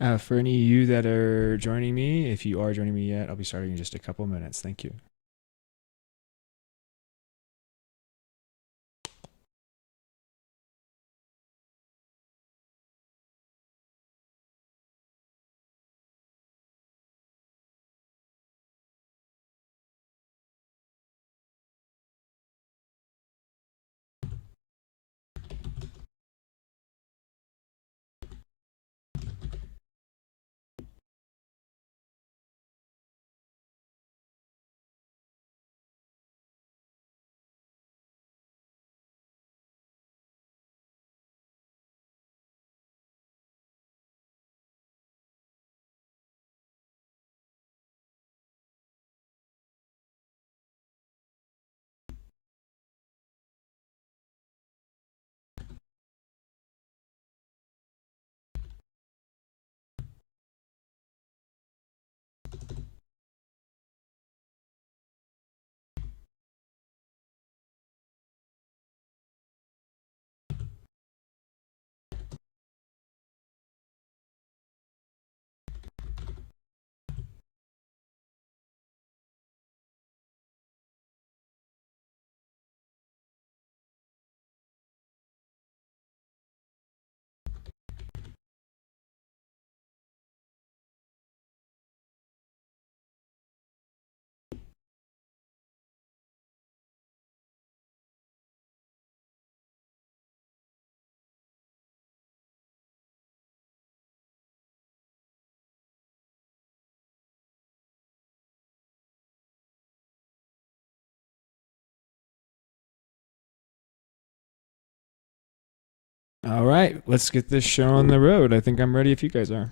For any of you that are joining me, if you are joining me yet, I'll be starting in just a couple minutes. Thank you. All right, let's get this show on the road. I think I'm ready if you guys are.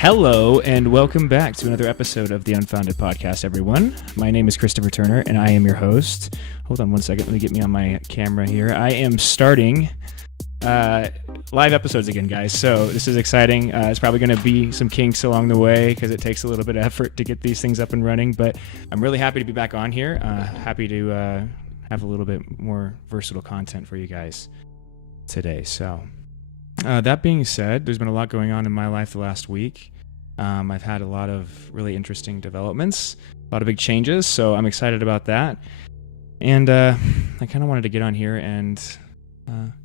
Hello, and welcome back to another episode of the Unfounded podcast, everyone. My name is Christopher Turner, and I am your host. Hold on one second. Let me get me on my camera here. I am starting live episodes again, guys, so this is exciting. It's probably going to be some kinks along the way because it takes a little bit of effort to get these things up and running, but I'm really happy to be back on here. Happy to have a little bit more versatile content for you guys today. So that being said, there's been a lot going on in my life the last week. I've had a lot of really interesting developments, a lot of big changes, so I'm excited about that. And I kind of wanted to get on here and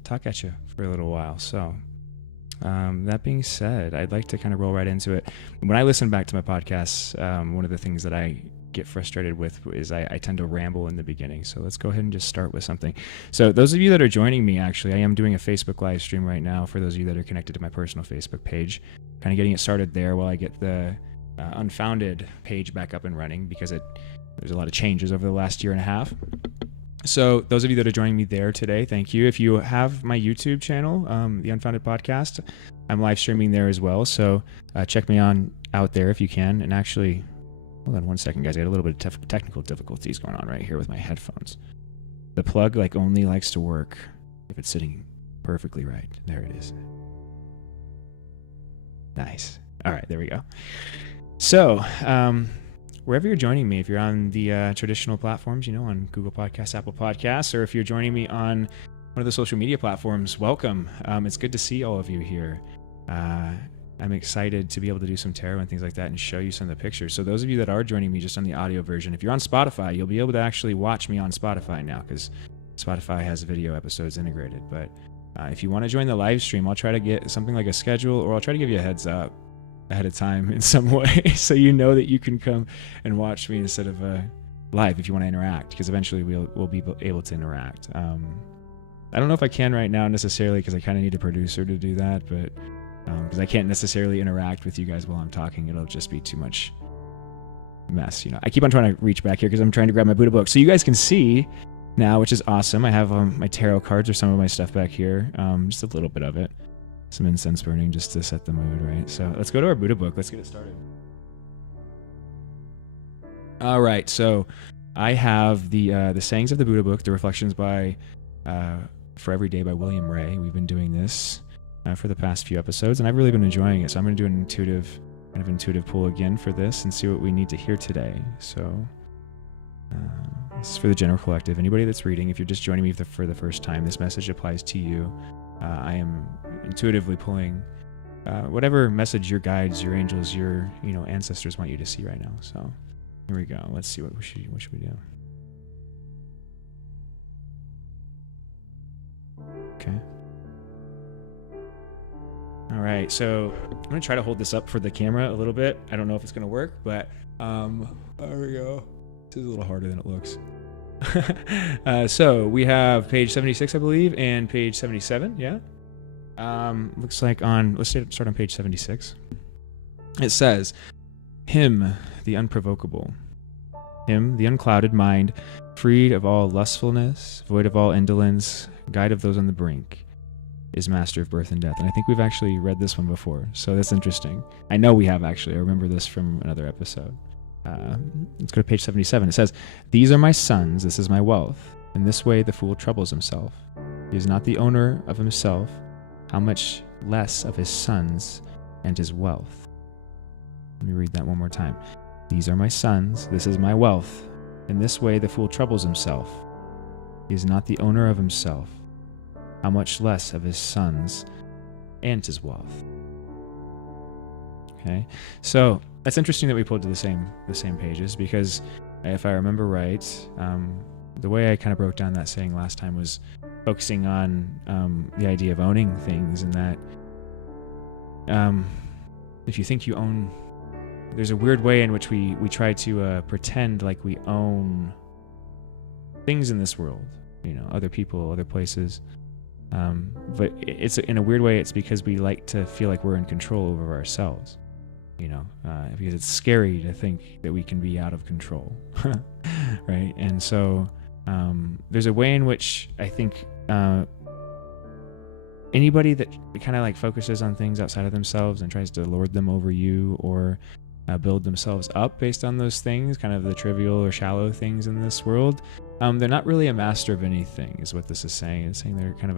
talk at you for a little while. So that being said, I'd like to kind of roll right into it. When I listen back to my podcasts, one of the things that I get frustrated with is I tend to ramble in the beginning. So let's go ahead and just start with something. So those of you that are joining me, actually, I am doing a Facebook live stream right now for those of you that are connected to my personal Facebook page. Kind of getting it started there while I get the Unfounded page back up and running because there's a lot of changes over the last year and a half. So those of you that are joining me there today, thank you. If you have my YouTube channel, the Unfounded Podcast, I'm live streaming there as well. So check me out there if you can. And actually, hold on one second, guys. I got a little bit of technical difficulties going on right here with my headphones. The plug only likes to work if it's sitting perfectly right. There it is. Nice. All right, there we go. So, wherever you're joining me, if you're on the traditional platforms, on Google Podcasts, Apple Podcasts, or if you're joining me on one of the social media platforms, welcome. It's good to see all of you here. I'm excited to be able to do some tarot and things like that and show you some of the pictures. So those of you that are joining me just on the audio version, if you're on Spotify, you'll be able to actually watch me on Spotify now because Spotify has video episodes integrated. But if you want to join the live stream, I'll try to get something like a schedule, or I'll try to give you a heads up ahead of time in some way so you know that you can come and watch me instead of live if you want to interact, because eventually we'll be able to interact. I don't know if I can right now necessarily, because I kind of need a producer to do that, but because I can't necessarily interact with you guys while I'm talking. It'll just be too much mess. I keep on trying to reach back here because I'm trying to grab my Buddha book so you guys can see now, which is awesome. I have my tarot cards or some of my stuff back here, just a little bit of it, some incense burning just to set the mood, right? So let's go to our Buddha book. Let's get it started. All right, so I have the Sayings of the Buddha book, the Reflections by For Every Day by William Wray. We've been doing this for the past few episodes, and I've really been enjoying it. So I'm going to do an intuitive pull again for this and see what we need to hear today. So this is for the general collective. Anybody that's reading, if you're just joining me for the first time, this message applies to you. I am intuitively pulling whatever message your guides, your angels, your ancestors want you to see right now. So here we go. Let's see what should we do. Okay. All right, so I'm going to try to hold this up for the camera a little bit. I don't know if it's going to work, but there we go. This is a little harder than it looks. So we have page 76, I believe, and page 77, yeah? Looks like let's start on page 76. It says, Him, the unprovocable. Him, the unclouded mind, freed of all lustfulness, void of all indolence, guide of those on the brink, is master of birth and death. And I think we've actually read this one before, so that's interesting. I know we have, actually. I remember this from another episode. Let's go to page 77. It says, These are my sons, this is my wealth. In this way the fool troubles himself. He is not the owner of himself. How much less of his sons and his wealth? Let me read that one more time. These are my sons, this is my wealth. In this way the fool troubles himself. He is not the owner of himself. How much less of his sons and his wealth? Okay, so that's interesting that we pulled to the same pages, because if I remember right, the way I kind of broke down that saying last time was focusing on the idea of owning things, and that if you think you own, there's a weird way in which we try to pretend like we own things in this world, other people, other places. But it's in a weird way, it's because we like to feel like we're in control over ourselves, because it's scary to think that we can be out of control, right? And so there's a way in which I think anybody that kind of like focuses on things outside of themselves and tries to lord them over you, or build themselves up based on those things, kind of the trivial or shallow things in this world, they're not really a master of anything, is what this is saying. It's saying they're kind of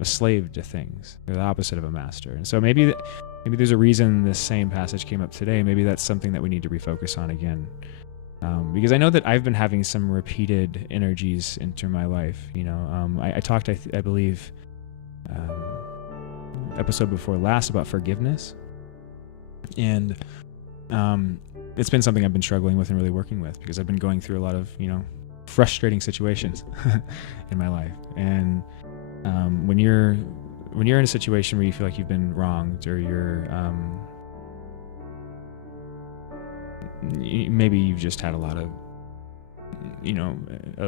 a slave to things. They're the opposite of a master. And so maybe there's a reason this same passage came up today. Maybe that's something that we need to refocus on again. Because I know that I've been having some repeated energies into my life. I talked, I believe, episode before last about forgiveness. And it's been something I've been struggling with and really working with, because I've been going through a lot of, frustrating situations in my life. And when you're in a situation where you feel like you've been wronged, or maybe you've just had a lot of,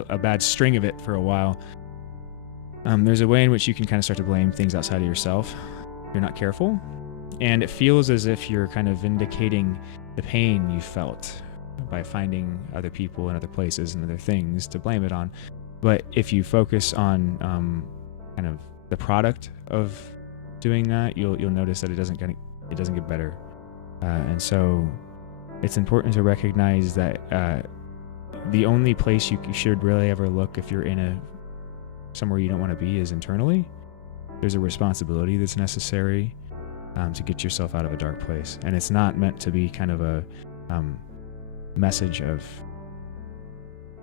a bad string of it for a while, there's a way in which you can kind of start to blame things outside of yourself if you're not careful. And it feels as if you're kind of vindicating the pain you felt by finding other people and other places and other things to blame it on. But if you focus on kind of the product of doing that, you'll notice that it doesn't get better. And so it's important to recognize that the only place you should really ever look if you're in somewhere you don't want to be is internally. There's a responsibility that's necessary to get yourself out of a dark place. And it's not meant to be kind of a message of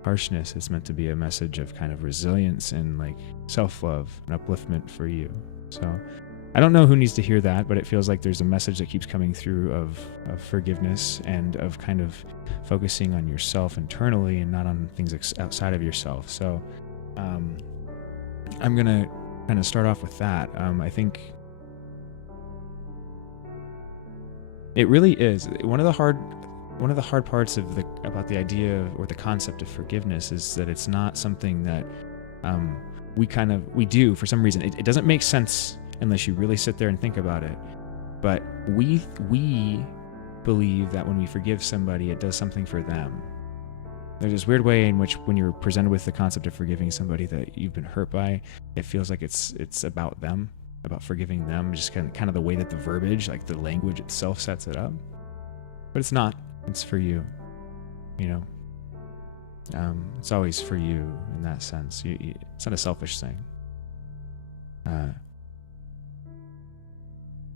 harshness. It's meant to be a message of kind of resilience and like self-love and upliftment for you. So I don't know who needs to hear that, but it feels like there's a message that keeps coming through of forgiveness and of kind of focusing on yourself internally and not on things outside of yourself. So I'm going to kind of start off with that. I think it really is one of the hard one of the hard parts about the idea or the concept of forgiveness is that it's not something that we do for some reason. It doesn't make sense unless you really sit there and think about it. But we believe that when we forgive somebody, it does something for them. There's this weird way in which when you're presented with the concept of forgiving somebody that you've been hurt by, it feels like it's about them, about forgiving them, just kind of the way that the verbiage, like the language itself, sets it up. But it's not. It's for you. It's always for you in that sense. It's not a selfish thing.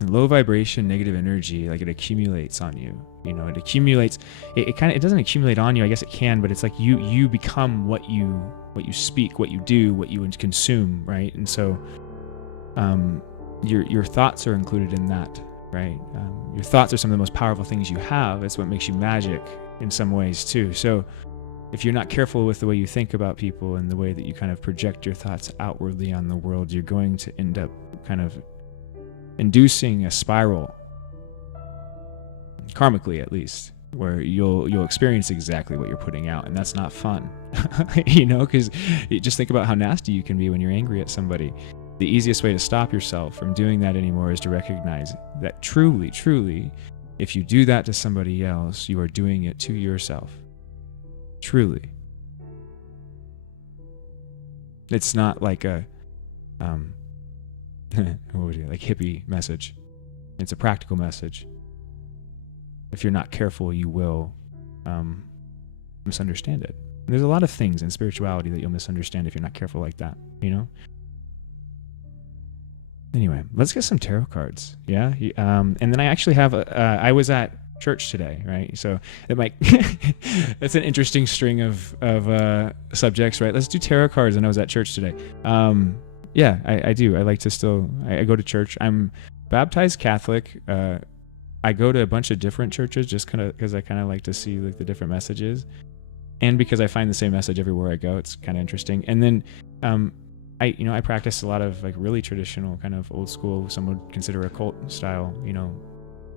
Low vibration, negative energy, like it accumulates on you. It accumulates. It doesn't accumulate on you. I guess it can, but it's like you become what you speak, what you do, what you consume, right? And so, your thoughts are included in that, right? Your thoughts are some of the most powerful things you have. It's what makes you magic in some ways too. So, if you're not careful with the way you think about people and the way that you kind of project your thoughts outwardly on the world, you're going to end up kind of inducing a spiral, karmically at least, where you'll experience exactly what you're putting out, and that's not fun. Because just think about how nasty you can be when you're angry at somebody. The easiest way to stop yourself from doing that anymore is to recognize that truly, if you do that to somebody else, you are doing it to yourself. Truly. It's not like a like hippie message. It's a practical message. If you're not careful, you will misunderstand it. And there's a lot of things in spirituality that you'll misunderstand if you're not careful like that, Anyway, let's get some tarot cards, yeah? And then I actually have, I was at church today, right? So it might, that's an interesting string of subjects, right? Let's do tarot cards, and I was at church today. Yeah, I do. I like to still, I go to church. I'm baptized Catholic. I go to a bunch of different churches just kind of because I kind of like to see like the different messages, and because I find the same message everywhere I go. It's kind of interesting. And then I practice a lot of like really traditional kind of old school, some would consider a cult style,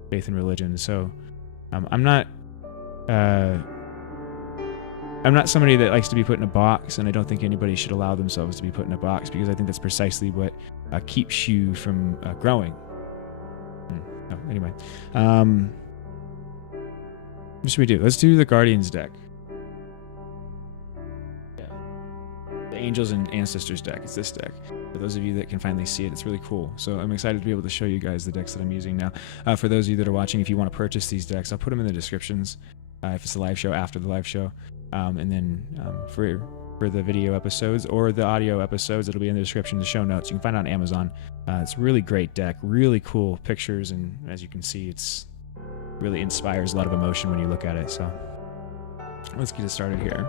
faith and religion. So I'm not somebody that likes to be put in a box, and I don't think anybody should allow themselves to be put in a box, because I think that's precisely what keeps you from growing. Anyway, what should we do? Let's do the Guardians deck. Yeah. The Angels and Ancestors deck. It's this deck. For those of you that can finally see it, it's really cool. So I'm excited to be able to show you guys the decks that I'm using now. For those of you that are watching, if you want to purchase these decks, I'll put them in the descriptions. If it's a live show, after the live show. And then for the video episodes or the audio episodes, it'll be in the description, the show notes. You can find it on Amazon. It's a really great deck, really cool pictures, and as you can see, it's really inspires a lot of emotion when you look at it. So let's get it started here.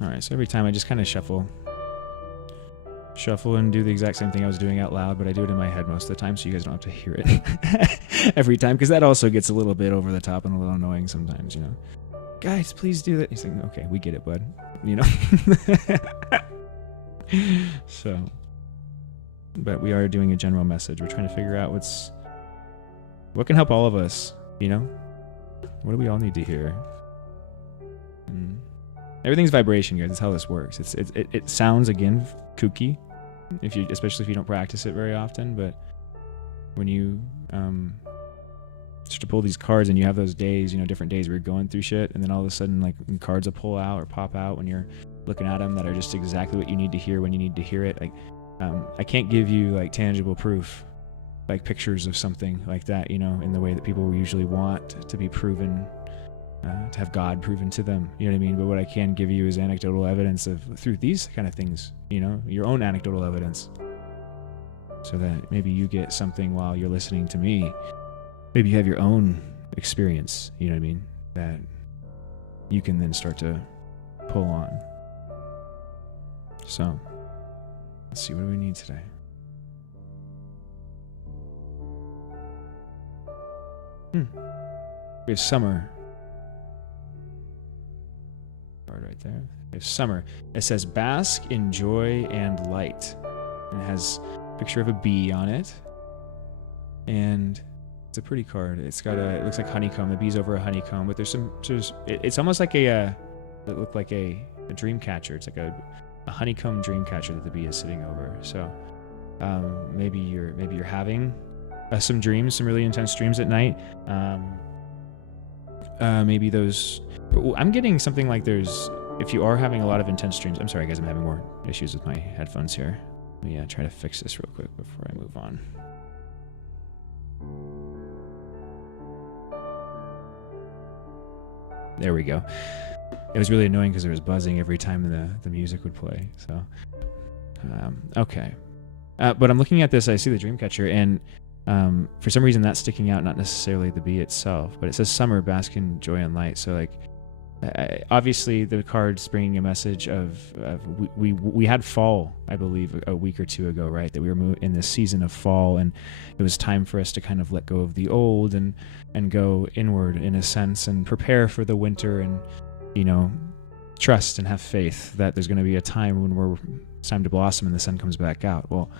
All right, so every time I just kind of shuffle and do the exact same thing I was doing out loud, but I do it in my head most of the time, so you guys don't have to hear it every time, because that also gets a little bit over the top and a little annoying sometimes, Guys, please do that. He's like, okay, we get it, bud. So, but we are doing a general message. We're trying to figure out what can help all of us, What do we all need to hear? Everything's vibration, guys. That's how this works. It sounds, again, kooky, especially if you don't practice it very often, but when you start to pull these cards and you have those days, different days where you're going through shit, and then all of a sudden, like, cards will pull out or pop out when you're looking at them that are just exactly what you need to hear when you need to hear it. Like, I can't give you like tangible proof, like pictures of something like that, in the way that people usually want to be proven, to have God proven to them, you know what I mean? But what I can give you is anecdotal evidence through these kind of things, your own anecdotal evidence, so that maybe you get something while you're listening to me. Maybe you have your own experience, you know what I mean, that you can then start to pull on. So, let's see, what do we need today? We have summer. Card right there. We have summer. It says bask in joy and light. And it has a picture of a bee on it. and it's a pretty card. It's got it looks like honeycomb. The bee's over a honeycomb, but it's almost like it looked like a dream catcher. It's like a honeycomb dream catcher that the bee is sitting over. So maybe you're having some dreams, some really intense dreams at night. Maybe those. I'm getting something like if you are having a lot of intense dreams. I'm sorry, guys. I'm having more issues with my headphones here. Let me try to fix this real quick before I move on. There we go. It was really annoying because there was buzzing every time the music would play. So, okay. But I'm looking at this. I see the Dreamcatcher, and for some reason that's sticking out. Not necessarily the bee itself, but it says "Summer, bask in joy and light." So, like, obviously the card's bringing a message of we had fall, I believe, a week or two ago, right? That we were in this season of fall, and it was time for us to kind of let go of the old and go inward in a sense, and prepare for the winter, and trust and have faith that there's going to be a time when it's time to blossom and the sun comes back out. Well,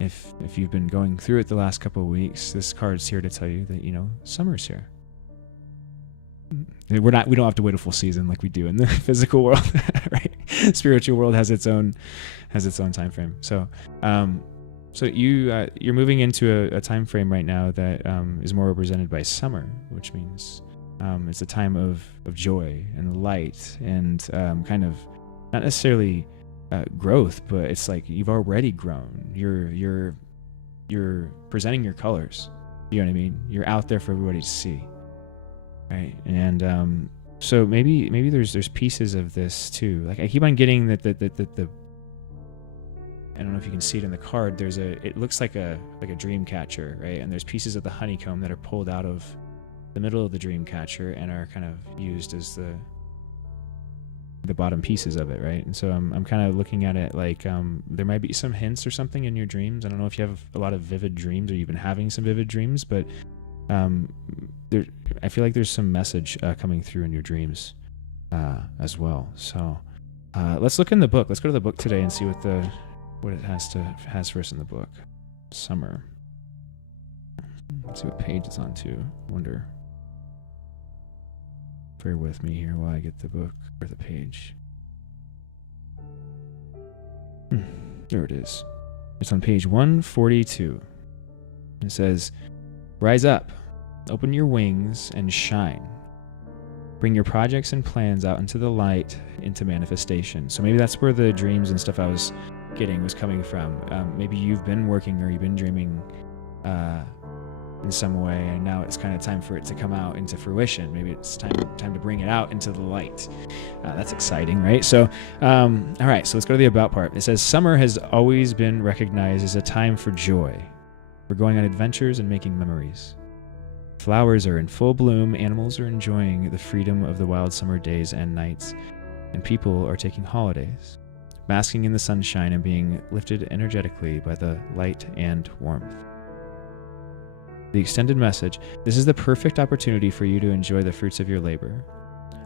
if you've been going through it the last couple of weeks, this card's here to tell you that summer's here. We don't have to wait a full season like we do in the physical world, right? Spiritual world has its own time frame. So you're moving into a time frame right now that is more represented by summer, which means it's a time of joy and light and kind of not necessarily growth, but it's like you've already grown. You're presenting your colors. You know what I mean? You're out there for everybody to see. Right, and so maybe there's pieces of this too. Like I keep on getting that the I don't know if you can see it in the card. It looks like a dream catcher, right? And there's pieces of the honeycomb that are pulled out of the middle of the dream catcher and are kind of used as the bottom pieces of it, right? And so I'm kind of looking at it like there might be some hints or something in your dreams. I don't know if you have a lot of vivid dreams or you've been having some vivid dreams, but I feel like there's some message coming through in your dreams as well. So let's look in the book. Let's go to the book today and see what it has for us in the book. Summer. Let's see what page it's on to. I wonder. Bear with me here while I get the book or the page. There it is. It's on page 142. It says, "Rise up, open your wings, and shine. Bring your projects and plans out into the light, into manifestation." So maybe that's where the dreams and stuff I was getting was coming from. Maybe you've been working or you've been dreaming in some way, and now it's kind of time for it to come out into fruition. Maybe it's time to bring it out into the light. That's exciting, right? So, all right, so let's go to the about part. It says, "Summer has always been recognized as a time for joy. We're going on adventures and making memories. Flowers are in full bloom, animals are enjoying the freedom of the wild summer days and nights, and people are taking holidays, basking in the sunshine and being lifted energetically by the light and warmth. The extended message: this is the perfect opportunity for you to enjoy the fruits of your labor.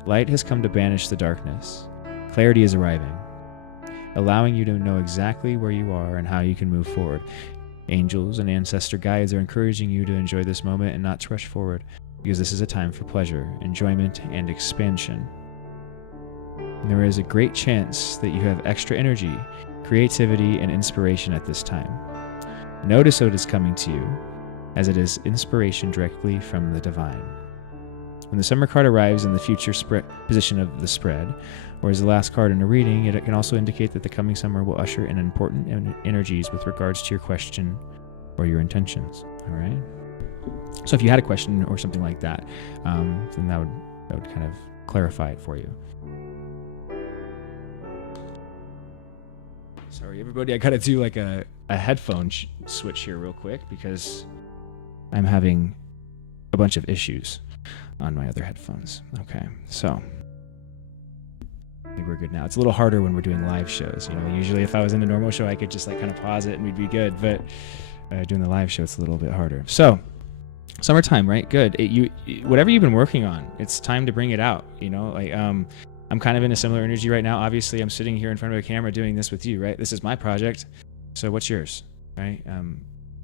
Light has come to banish the darkness. Clarity is arriving, allowing you to know exactly where you are and how you can move forward. Angels and ancestor guides are encouraging you to enjoy this moment and not to rush forward, because this is a time for pleasure, enjoyment, and expansion. And there is a great chance that you have extra energy, creativity, and inspiration at this time. Notice what is coming to you, as it is inspiration directly from the divine. When the summer card arrives in the future position of the spread, or as the last card in a reading, it can also indicate that the coming summer will usher in important energies with regards to your question or your intentions. All right. So if you had a question or something like that, then that would kind of clarify it for you. Sorry, everybody. I gotta do like a headphone switch here real quick because I'm having a bunch of issues on my other headphones. Okay, so I think we're good now. It's a little harder when we're doing live shows. Usually if I was in a normal show, I could just like kind of pause it and we'd be good. But doing the live show, it's a little bit harder. So summertime, right? Good. Whatever you've been working on, it's time to bring it out. I'm kind of in a similar energy right now. Obviously, I'm sitting here in front of a camera doing this with you, right? This is my project. So what's yours, right?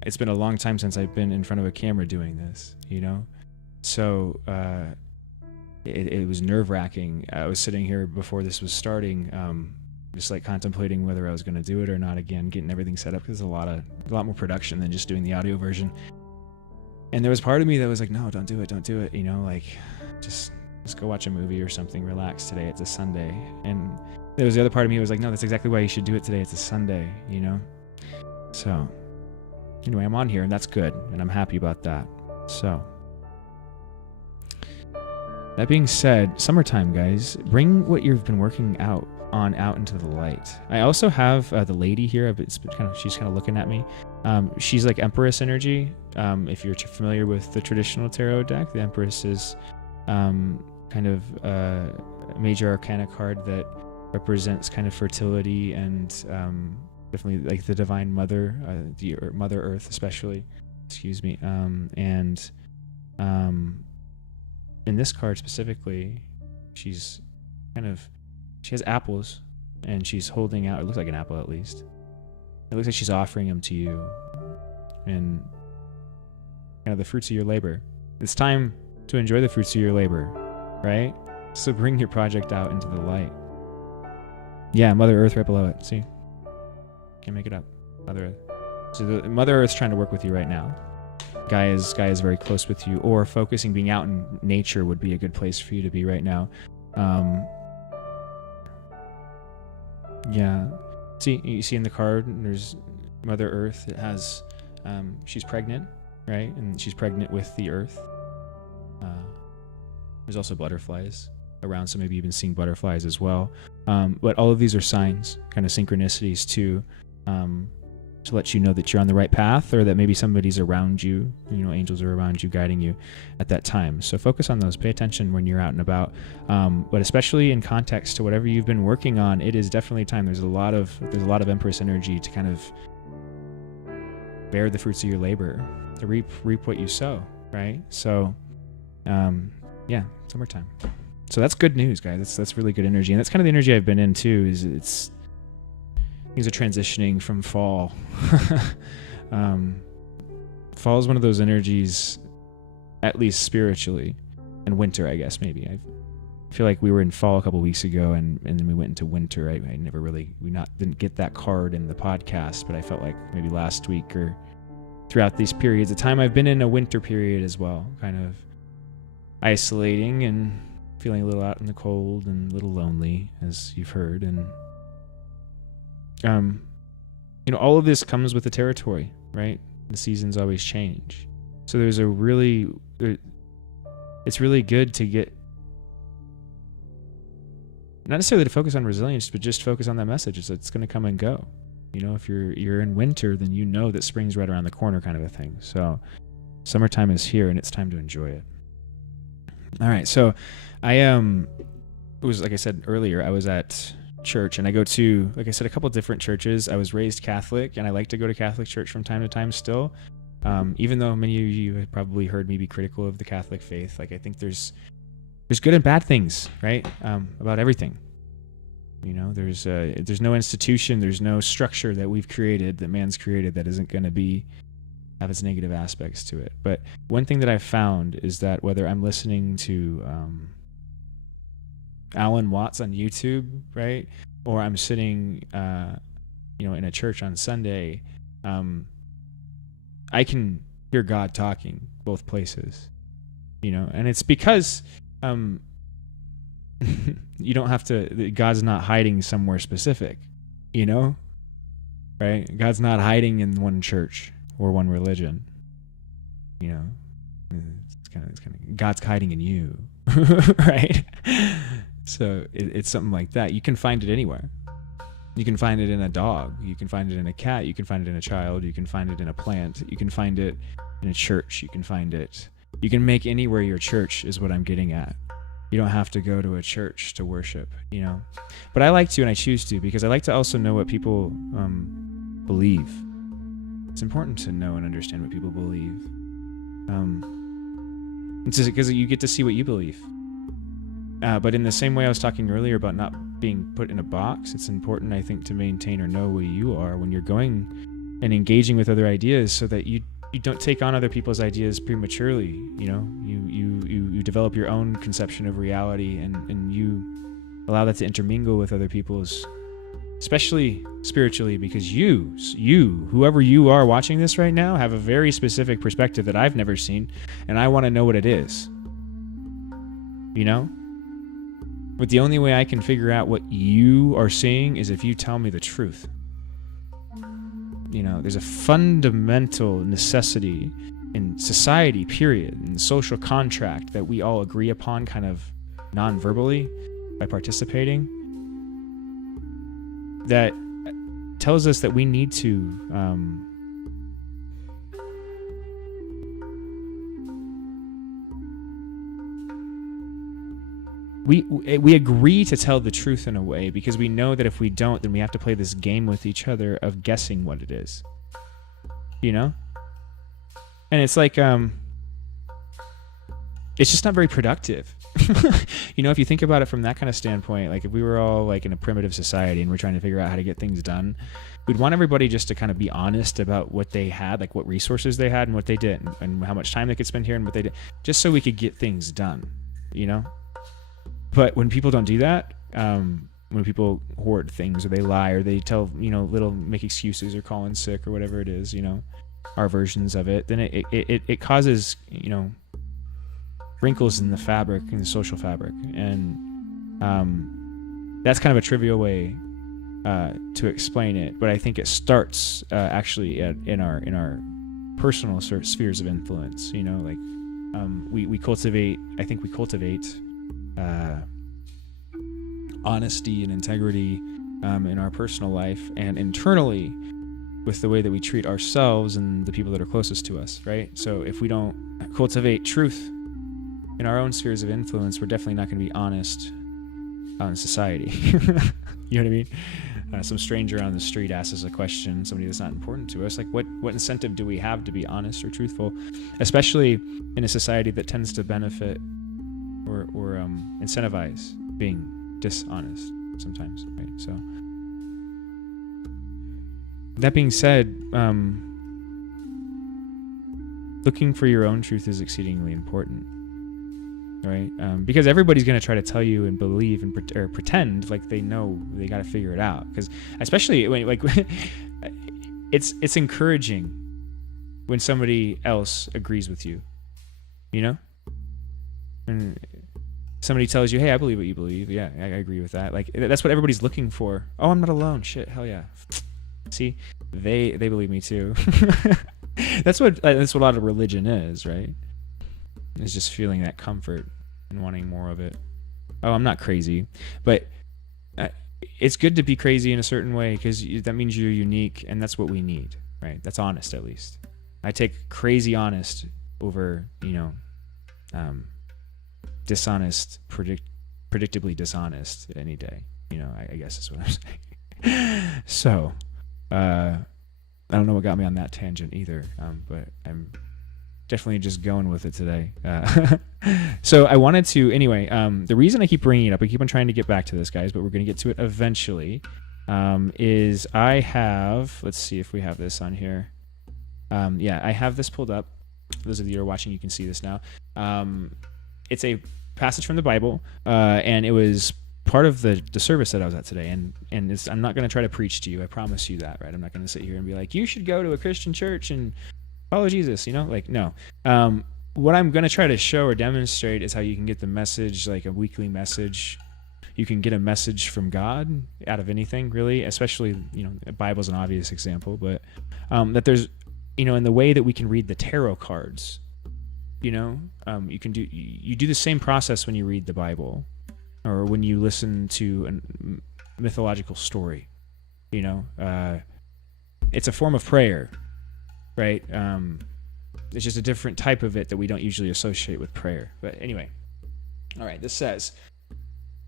it's been a long time since I've been in front of a camera doing this, So it was nerve-wracking. I was sitting here before this was starting, just like contemplating whether I was going to do it or not again, getting everything set up, because there's a lot more production than just doing the audio version. And there was part of me that was like, no, don't do it, like just go watch a movie or something, relax today, it's a Sunday. And there was the other part of me that was like, no, that's exactly why you should do it today, it's a Sunday, So anyway, I'm on here, and that's good, and I'm happy about that. So that being said, summertime, guys, bring what you've been working out into the light. I also have the lady here. She's kind of looking at me. She's like Empress energy. If you're familiar with the traditional tarot deck, the Empress is kind of a major arcana card that represents kind of fertility and definitely like the divine mother, the Mother Earth especially. Excuse me. And in this card specifically, she has apples, and she's holding out, it looks like an apple at least. It looks like she's offering them to you, and kind of the fruits of your labor. It's time to enjoy the fruits of your labor, right? So bring your project out into the light. Yeah, Mother Earth right below it, see? Can't make it up. Mother Earth. So the Mother Earth's trying to work with you right now. Guy is very close with you, or focusing, being out in nature would be a good place for you to be right now. Yeah. You see in the card, there's Mother Earth. It has, she's pregnant, right? And she's pregnant with the Earth. There's also butterflies around, so maybe you've been seeing butterflies as well. But all of these are signs, kind of synchronicities to let you know that you're on the right path, or that maybe somebody's around you, angels are around you, guiding you at that time. So focus on those, pay attention when you're out and about. But especially in context to whatever you've been working on, it is definitely time. There's a lot of Empress energy to kind of bear the fruits of your labor, to reap what you sow, right? So, summertime. So that's good news, guys. That's really good energy. And that's kind of the energy I've been in too, is things are transitioning from fall. Fall is one of those energies, at least spiritually, and winter, I guess, maybe. I feel like we were in fall a couple weeks ago, and then we went into winter. I never really, didn't get that card in the podcast, but I felt like maybe last week or throughout these periods of time, I've been in a winter period as well, kind of isolating and feeling a little out in the cold and a little lonely, as you've heard. And all of this comes with the territory, right? The seasons always change. So it's really good to get, not necessarily to focus on resilience, but just focus on that message. It's going to come and go. If you're in winter, then that spring's right around the corner, kind of a thing. So summertime is here, and it's time to enjoy it. All right. So it was, like I said earlier, I was at church, and I go to, like I said, a couple different churches. I was raised Catholic, and I like to go to Catholic church from time to time still, even though many of you have probably heard me be critical of the Catholic faith. Like, I think there's good and bad things, right, about everything. There's no institution, there's no structure that we've created, that man's created, that isn't going to have its negative aspects to it. But one thing that I've found is that whether I'm listening to Alan Watts on YouTube, right, or I'm sitting in a church on Sunday, I can hear God talking both places, and it's because you don't have to, God's not hiding somewhere specific, right? God's not hiding in one church or one religion, it's kind of God's hiding in you, right? So it's something like that. You can find it anywhere. You can find it in a dog. You can find it in a cat. You can find it in a child. You can find it in a plant. You can find it in a church. You can make anywhere your church, is what I'm getting at. You don't have to go to a church to worship, But I like to, and I choose to, because I like to also know what people believe. It's important to know and understand what people believe. It's just because you get to see what you believe. But in the same way I was talking earlier about not being put in a box, it's important, I think, to maintain or know who you are when you're going and engaging with other ideas so that you don't take on other people's ideas prematurely. You develop your own conception of reality, and you allow that to intermingle with other people's, especially spiritually, because you, whoever you are watching this right now, have a very specific perspective that I've never seen, and I want to know what it is. But the only way I can figure out what you are seeing is if you tell me the truth. There's a fundamental necessity in society, period, in the social contract that we all agree upon kind of non-verbally by participating, that tells us that we need to we agree to tell the truth in a way, because we know that if we don't, then we have to play this game with each other of guessing what it is. And it's like it's just not very productive. If you think about it from that kind of standpoint, like if we were all like in a primitive society and we're trying to figure out how to get things done, we'd want everybody just to kind of be honest about what they had, like what resources they had and what they did, and how much time they could spend here and what they did, just so we could get things done. But when people don't do that, when people hoard things, or they lie, or they tell, make excuses, or call in sick, or whatever it is, our versions of it, then it causes, wrinkles in the fabric, in the social fabric. And that's kind of a trivial way to explain it. But I think it starts actually in our personal spheres of influence. We cultivate honesty and integrity in our personal life, and internally with the way that we treat ourselves and the people that are closest to us, right? So if we don't cultivate truth in our own spheres of influence, we're definitely not going to be honest out in society. You know what I mean? Some stranger on the street asks us a question, somebody that's not important to us, like what incentive do we have to be honest or truthful, especially in a society that tends to benefit or incentivize being dishonest sometimes, right? So that being said, looking for your own truth is exceedingly important, right? Because everybody's going to try to tell you and believe and pretend like they know, they got to figure it out. Because especially when, like, it's encouraging when somebody else agrees with you, and somebody tells you, hey, I believe what you believe. Yeah, I agree with that. Like, that's what everybody's looking for. Oh, I'm not alone. Shit, hell yeah. See, they believe me too. That's what a lot of religion is, right? It's just feeling that comfort and wanting more of it. Oh, I'm not crazy, but it's good to be crazy in a certain way, because that means you're unique, and that's what we need, right? That's honest, at least. I take crazy honest over, dishonest, predictably dishonest any day. I guess is what I'm saying. So, I don't know what got me on that tangent either, but I'm definitely just going with it today. So I wanted to, anyway, the reason I keep bringing it up, I keep on trying to get back to this, guys, but we're going to get to it eventually, is I have, let's see if we have this on here. Yeah, I have this pulled up. For those of you who are watching, you can see this now. It's a passage from the Bible, and it was part of the service that I was at today, and I'm not going to try to preach to you. I promise you that, right? I'm not going to sit here and be like, you should go to a Christian church and follow Jesus, like, no. What I'm going to try to show or demonstrate is how you can get the message, like a weekly message. You can get a message from God out of anything, really, especially, the Bible's an obvious example, but that there's, in the way that we can read the tarot cards, you do the same process when you read the Bible, or when you listen to a mythological story. It's a form of prayer, right? It's just a different type of it that we don't usually associate with prayer. But anyway, all right, this says,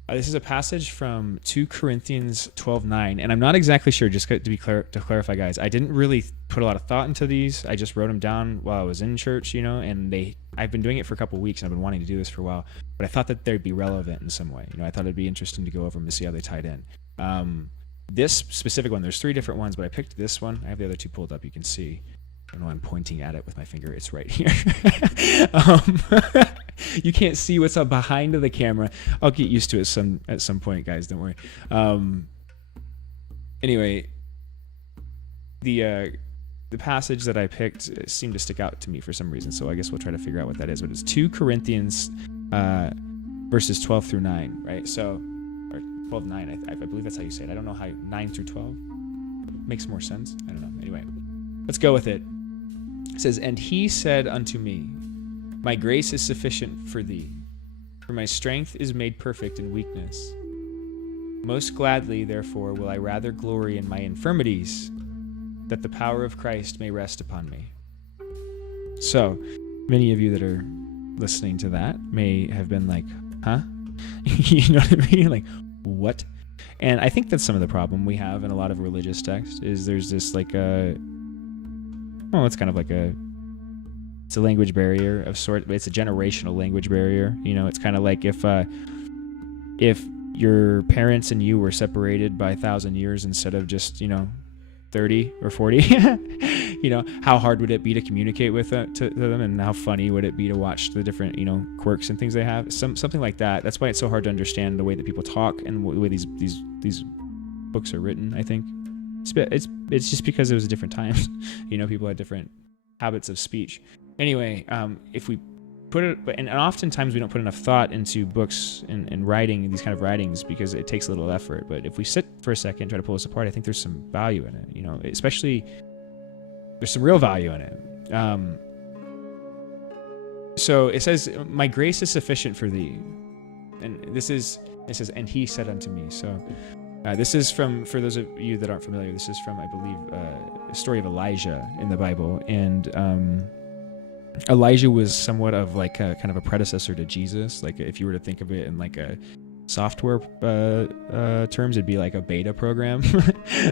this is a passage from 2 Corinthians 12:9, and I'm not exactly sure, just to clarify, guys, I didn't really put a lot of thought into these. I just wrote them down while I was in church, and I've been doing it for a couple of weeks, and I've been wanting to do this for a while, but I thought that they'd be relevant in some way. I thought it'd be interesting to go over them to see how they tied in. this specific one, there's 3 different ones, but I picked this one. I have the other 2 pulled up. You can see. I don't know, I'm pointing at it with my finger. It's right here. You can't see what's up behind the camera. I'll get used to it at some point, guys. Don't worry. Anyway, the passage that I picked seemed to stick out to me for some reason, so I guess we'll try to figure out what that is. But it's 2 Corinthians verses 12 through 9, right? So, or 12:9, I believe that's how you say it. I don't know how 9 through 12 makes more sense. I don't know. Anyway, let's go with it. It says, "And he said unto me, My grace is sufficient for thee, for my strength is made perfect in weakness. Most gladly, therefore, will I rather glory in my infirmities, that the power of Christ may rest upon me." So, many of you that are listening to that may have been like, huh? You know what I mean? Like, what? And I think that's some of the problem we have in a lot of religious texts, is there's this like it's kind of like it's a language barrier of sort. It's a generational language barrier. You know, it's kind of like if your parents and you were separated by 1,000 years instead of just, 30 or 40, how hard would it be to communicate with to them, and how funny would it be to watch the different, quirks and things they have? Something like that. That's why it's so hard to understand the way that people talk and the way these books are written, I think. It's just because it was a different time. People had different habits of speech. Anyway, if we put it, and oftentimes we don't put enough thought into books and writing, these kind of writings, because it takes a little effort. But if we sit for a second, try to pull this apart, I think there's some value in it. Especially there's some real value in it. So it says, "My grace is sufficient for thee," and it says, "And he said unto me." So this is from, for those of you that aren't familiar, this is from, I believe, a story of Elijah in the Bible, and Elijah was somewhat of like a kind of a predecessor to Jesus. Like, if you were to think of it in like a software terms, it'd be like a beta program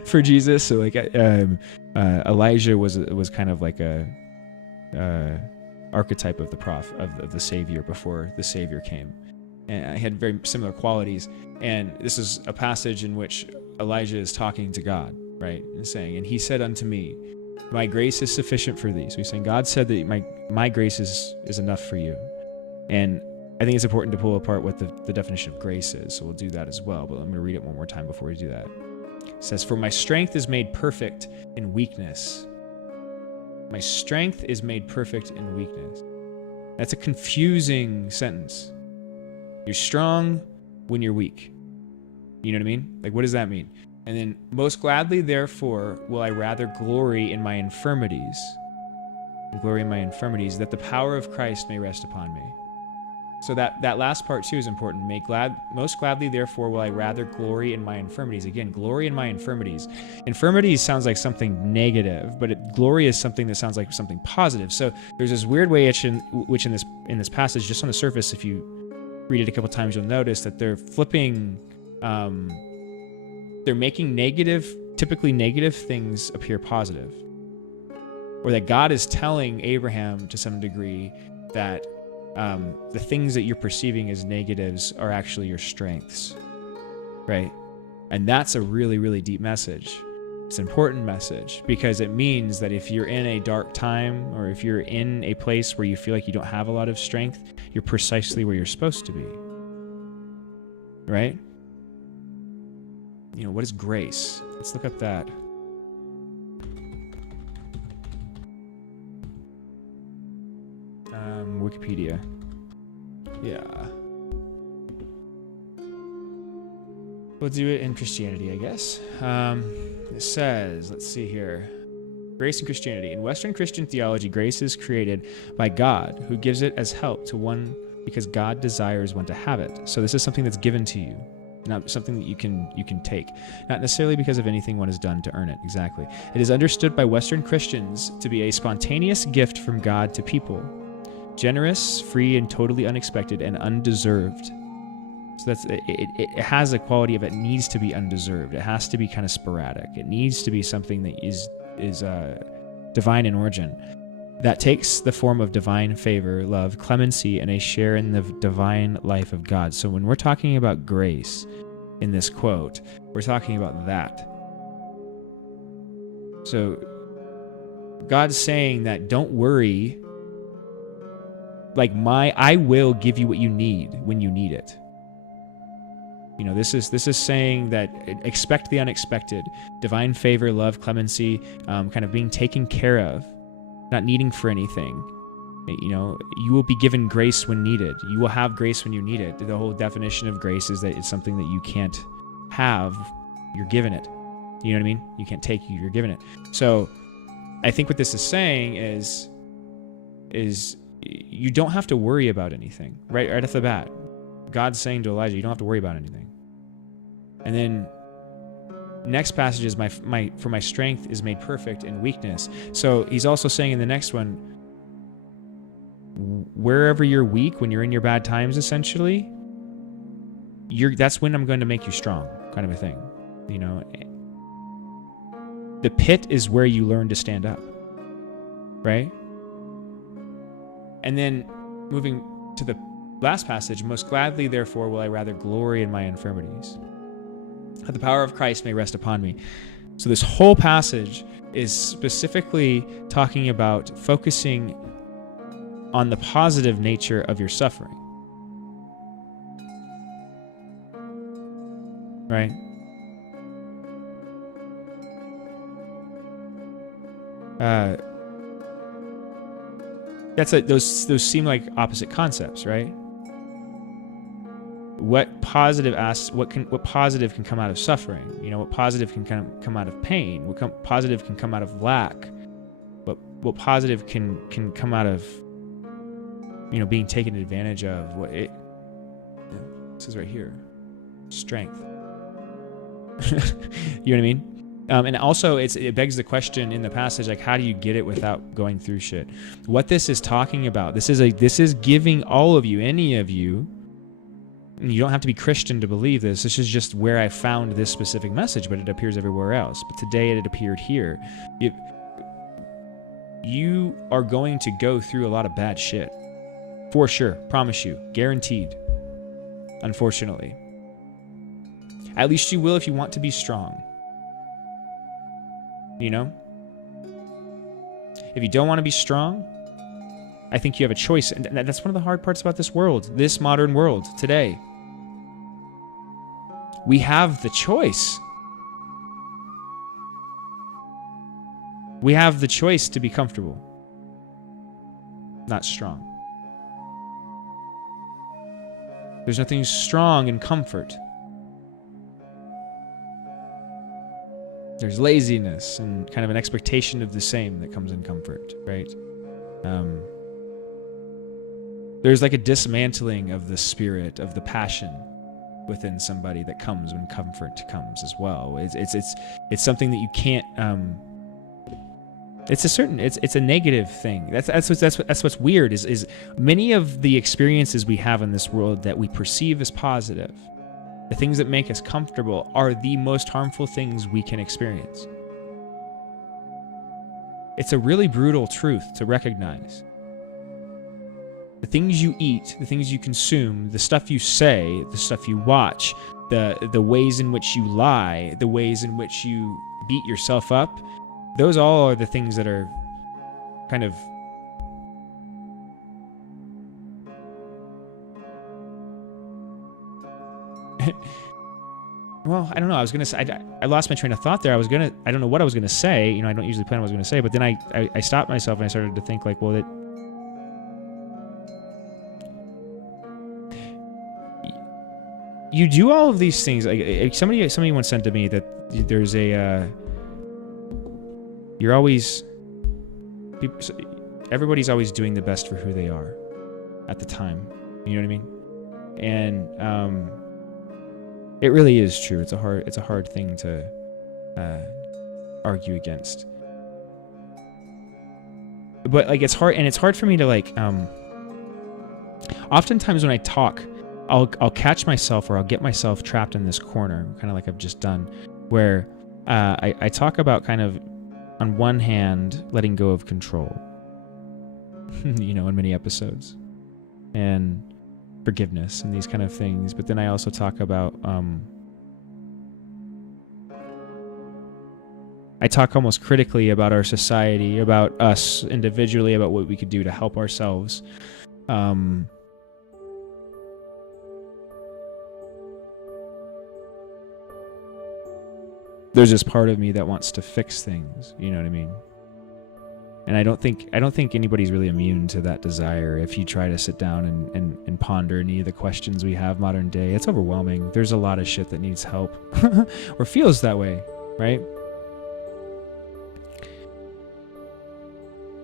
for Jesus. So like Elijah was kind of like a archetype of the Savior before the Savior came, and I had very similar qualities. And this is a passage in which Elijah is talking to God, right, and saying, "And he said unto me, my grace is sufficient for thee." So he's saying, God said that my grace is enough for you. And I think it's important to pull apart what the definition of grace is. So we'll do that as well. But I'm going to read it one more time before we do that. It says, "For my strength is made perfect in weakness." My strength is made perfect in weakness. That's a confusing sentence. You're strong when you're weak. You know what I mean? Like, what does that mean? And then, "Most gladly, therefore, will I rather glory in my infirmities, that the power of Christ may rest upon me." So that last part too is important. Most gladly, therefore, will I rather glory in my infirmities. Again, glory in my infirmities. Infirmities sounds like something negative, but glory is something that sounds like something positive. So there's this weird way which in this passage, just on the surface, if you read it a couple times, you'll notice that they're flipping. They're making typically negative things appear positive. Or that God is telling Abraham to some degree that the things that you're perceiving as negatives are actually your strengths, right? And that's a really, really deep message. It's an important message, because it means that if you're in a dark time, or if you're in a place where you feel like you don't have a lot of strength, you're precisely where you're supposed to be, right? What is grace? Let's look up that. Wikipedia. Yeah. We'll do it in Christianity, I guess. It says, let's see here. Grace in Christianity. In Western Christian theology, grace is created by God, who gives it as help to one because God desires one to have it. So this is something that's given to you, not something that you can take, not necessarily because of anything one has done to earn it. Exactly. It is understood by Western Christians to be a spontaneous gift from God to people, generous, free, and totally unexpected and undeserved. So it has a quality of, it needs to be undeserved. It has to be kind of sporadic. It needs to be something that is divine in origin, that takes the form of divine favor, love, clemency, and a share in the divine life of God. So when we're talking about grace, in this quote. We're talking about that. So God's saying that don't worry, like I will give you what you need when you need it. You know, this is saying that expect the unexpected, divine favor, love, clemency, kind of being taken care of, not needing for anything. You know, you will be given grace when needed. You will have grace when you need it. The whole definition of grace is that it's something that you can't have, you're given it. You know what I mean? You can't take, you're given it. So I think what this is saying is you don't have to worry about anything, right off the bat. God's saying to Elijah, you don't have to worry about anything. And then next passage is for my strength is made perfect in weakness. So he's also saying in the next one, wherever you're weak, when you're in your bad times, essentially, that's when I'm going to make you strong, kind of a thing. You know, the pit is where you learn to stand up, right? And then moving to the last passage, most gladly, therefore, will I rather glory in my infirmities, that the power of Christ may rest upon me. So this whole passage is specifically talking about focusing on the positive nature of your suffering. Right? Those seem like opposite concepts, right? What positive can come out of suffering? You know, what positive can come out of pain? What positive can come out of lack? What positive can come out of, you know, being taken advantage of? It says right here, strength. You know what I mean? And also, it begs the question in the passage, like, how do you get it without going through shit? What this is talking about, this is giving all of you, any of you, and you don't have to be Christian to believe this. This is just where I found this specific message, but it appears everywhere else. But today it appeared here. You are going to go through a lot of bad shit. For sure. Promise you. Guaranteed. Unfortunately. At least you will if you want to be strong. You know? If you don't want to be strong, I think you have a choice. And that's one of the hard parts about this world, this modern world today. We have the choice. We have the choice to be comfortable, not strong. There's nothing strong in comfort. There's laziness and kind of an expectation of the same that comes in comfort, right? There's like a dismantling of the spirit, of the passion within somebody that comes when comfort comes as well. It's something that you can't. It's a negative thing. That's what's weird. Is many of the experiences we have in this world that we perceive as positive, the things that make us comfortable, are the most harmful things we can experience. It's a really brutal truth to recognize. The things you eat, the things you consume, the stuff you say, the stuff you watch, the ways in which you lie, the ways in which you beat yourself up, those all are the things that are kind of well, I don't know. I was going to say, I lost my train of thought there. I don't know what I was going to say. You know, I don't usually plan what I was going to say, but then I stopped myself and I started to think like, well, you do all of these things. Like somebody once said to me that there's everybody's always doing the best for who they are at the time. You know what I mean? And it really is true. It's a hard thing to argue against. But like it's hard for me to like. Oftentimes when I talk, I'll catch myself or I'll get myself trapped in this corner, kind of like I've just done, where I talk about kind of on one hand letting go of control, you know, in many episodes, and forgiveness and these kind of things. But then I also talk about I talk almost critically about our society, about us individually, about what we could do to help ourselves. There's this part of me that wants to fix things, you know what I mean? And I don't think anybody's really immune to that desire. If you try to sit down and ponder any of the questions we have modern day, it's overwhelming. There's a lot of shit that needs help or feels that way, right?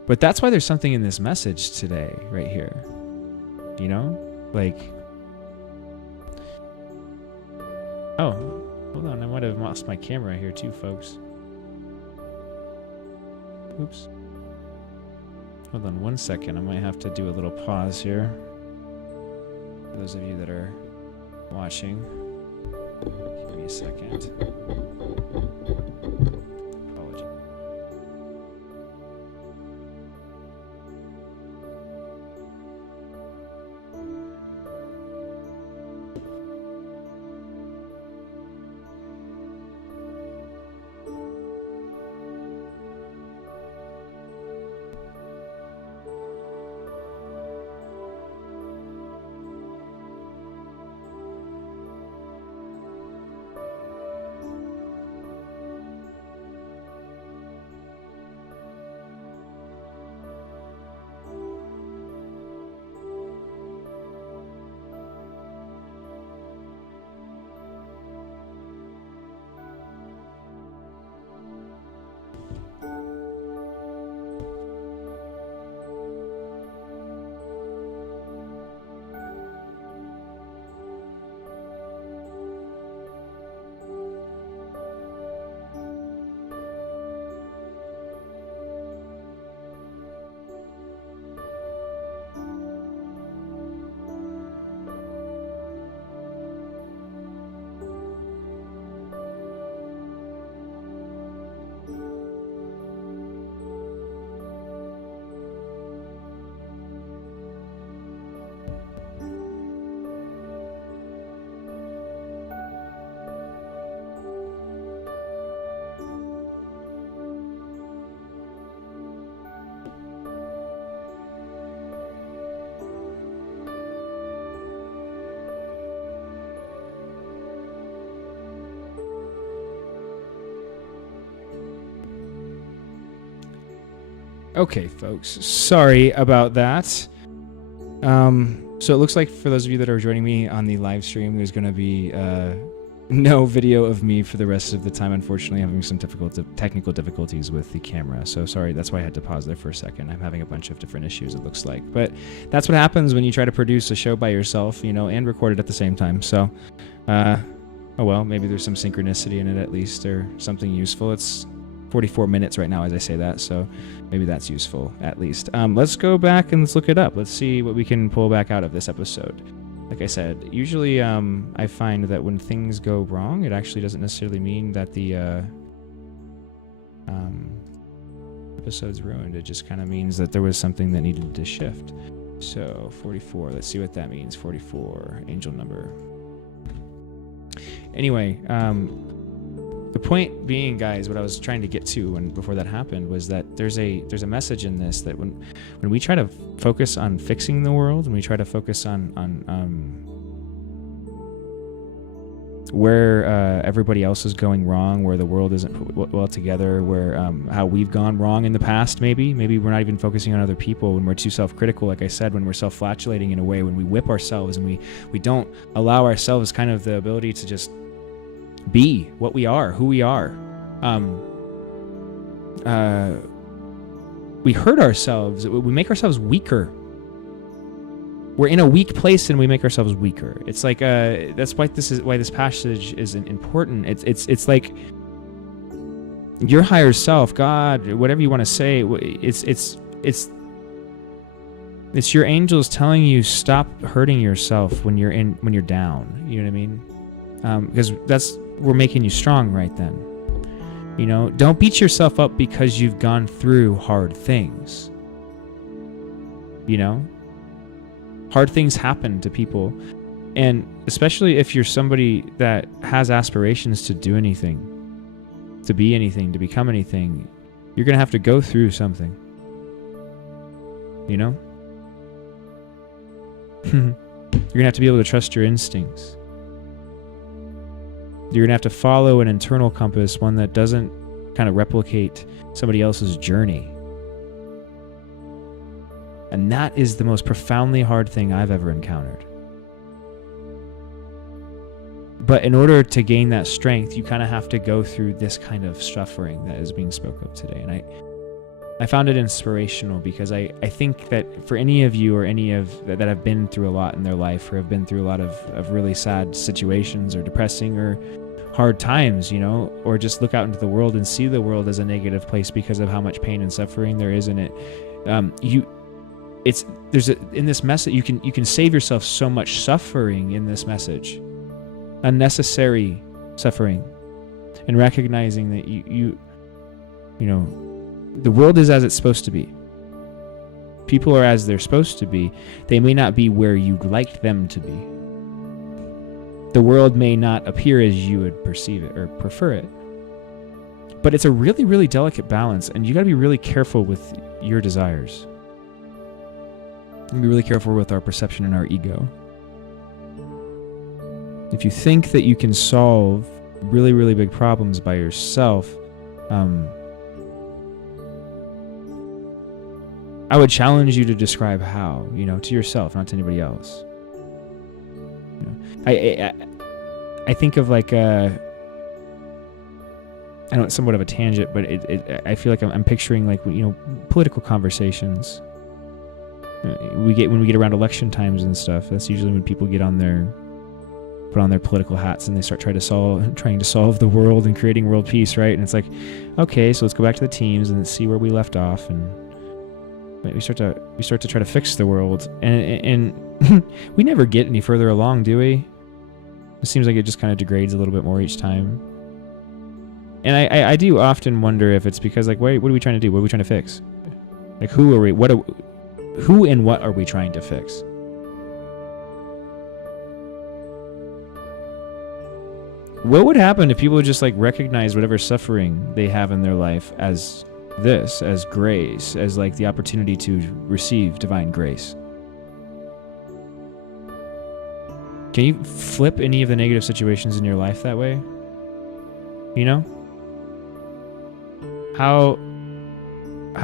But that's why there's something in this message today, right here. You know? Like, oh, hold on. I might have lost my camera here too, folks. Oops. Hold on 1 second. I might have to do a little pause here. For those of you that are watching, give me a second. Apologies. Okay, folks. Sorry about that. So it looks like for those of you that are joining me on the live stream, there's going to be no video of me for the rest of the time. Unfortunately, I'm having some technical difficulties with the camera. So sorry, that's why I had to pause there for a second. I'm having a bunch of different issues, it looks like. But that's what happens when you try to produce a show by yourself, you know, and record it at the same time. So, oh well, maybe there's some synchronicity in it at least, or something useful. It's 44 minutes right now as I say that, so maybe that's useful at least. Let's go back and let's look it up. Let's see what we can pull back out of this episode. Like I said, usually I find that when things go wrong, it actually doesn't necessarily mean that the episode's ruined. It just kind of means that there was something that needed to shift. So 44, let's see what that means. 44, angel number. Anyway, the point being, guys, what I was trying to get to before that happened was that there's a message in this that when we try to focus on fixing the world, and we try to focus on where everybody else is going wrong, where the world isn't well together, where how we've gone wrong in the past, maybe we're not even focusing on other people, when we're too self-critical, like I said, when we're self-flatulating in a way, when we whip ourselves and we don't allow ourselves kind of the ability to just be what we are, who we are. We hurt ourselves. We make ourselves weaker. We're in a weak place and we make ourselves weaker. It's like that's why this passage is important. It's like your higher self, God, whatever you want to say. It's your angels telling you stop hurting yourself when you're down. You know what I mean? Because we're making you strong right then. You know, don't beat yourself up because you've gone through hard things. You know, hard things happen to people, and especially if you're somebody that has aspirations to do anything, to be anything, to become anything, you're going to have to go through something. You know? You're going to have to be able to trust your instincts. You're going to have to follow an internal compass, one that doesn't kind of replicate somebody else's journey. And that is the most profoundly hard thing I've ever encountered. But in order to gain that strength, you kind of have to go through this kind of suffering that is being spoke of today. And I found it inspirational because I think that for any of you or any of that have been through a lot in their life or have been through a lot of really sad situations or depressing or hard times, you know, or just look out into the world and see the world as a negative place because of how much pain and suffering there is in it. In this message, you can save yourself so much suffering in this message, unnecessary suffering, and recognizing that you know, the world is as it's supposed to be. People are as they're supposed to be. They may not be where you'd like them to be. The world may not appear as you would perceive it or prefer it. But it's a really, really delicate balance, and you got to be really careful with your desires. And be really careful with our perception and our ego. If you think that you can solve really, really big problems by yourself, I would challenge you to describe how, you know, to yourself, not to anybody else. You know, I think of like I know it's somewhat of a tangent, but I feel like I'm picturing like, you know, political conversations. When we get around election times and stuff, that's usually when people put on their political hats and they start trying to solve the world and creating world peace, right? And it's like, okay, so let's go back to the teams and see where we left off, and we start to try to fix the world, and we never get any further along, do we? It seems like it just kind of degrades a little bit more each time. And I do often wonder if it's because, like, wait, what are we trying to do? What are we trying to fix? Like, who and what are we trying to fix? What would happen if people would just like recognize whatever suffering they have in their life as this, as grace, as like the opportunity to receive divine grace? Can you flip any of the negative situations in your life that way? You know? How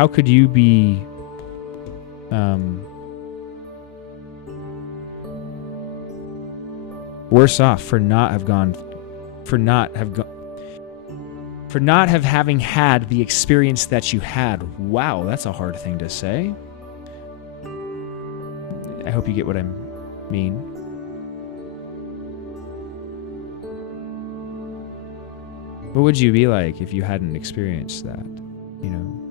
could you be worse off for not having had the experience that you had? Wow, that's a hard thing to say. I hope you get what I mean. What would you be like if you hadn't experienced that, you know?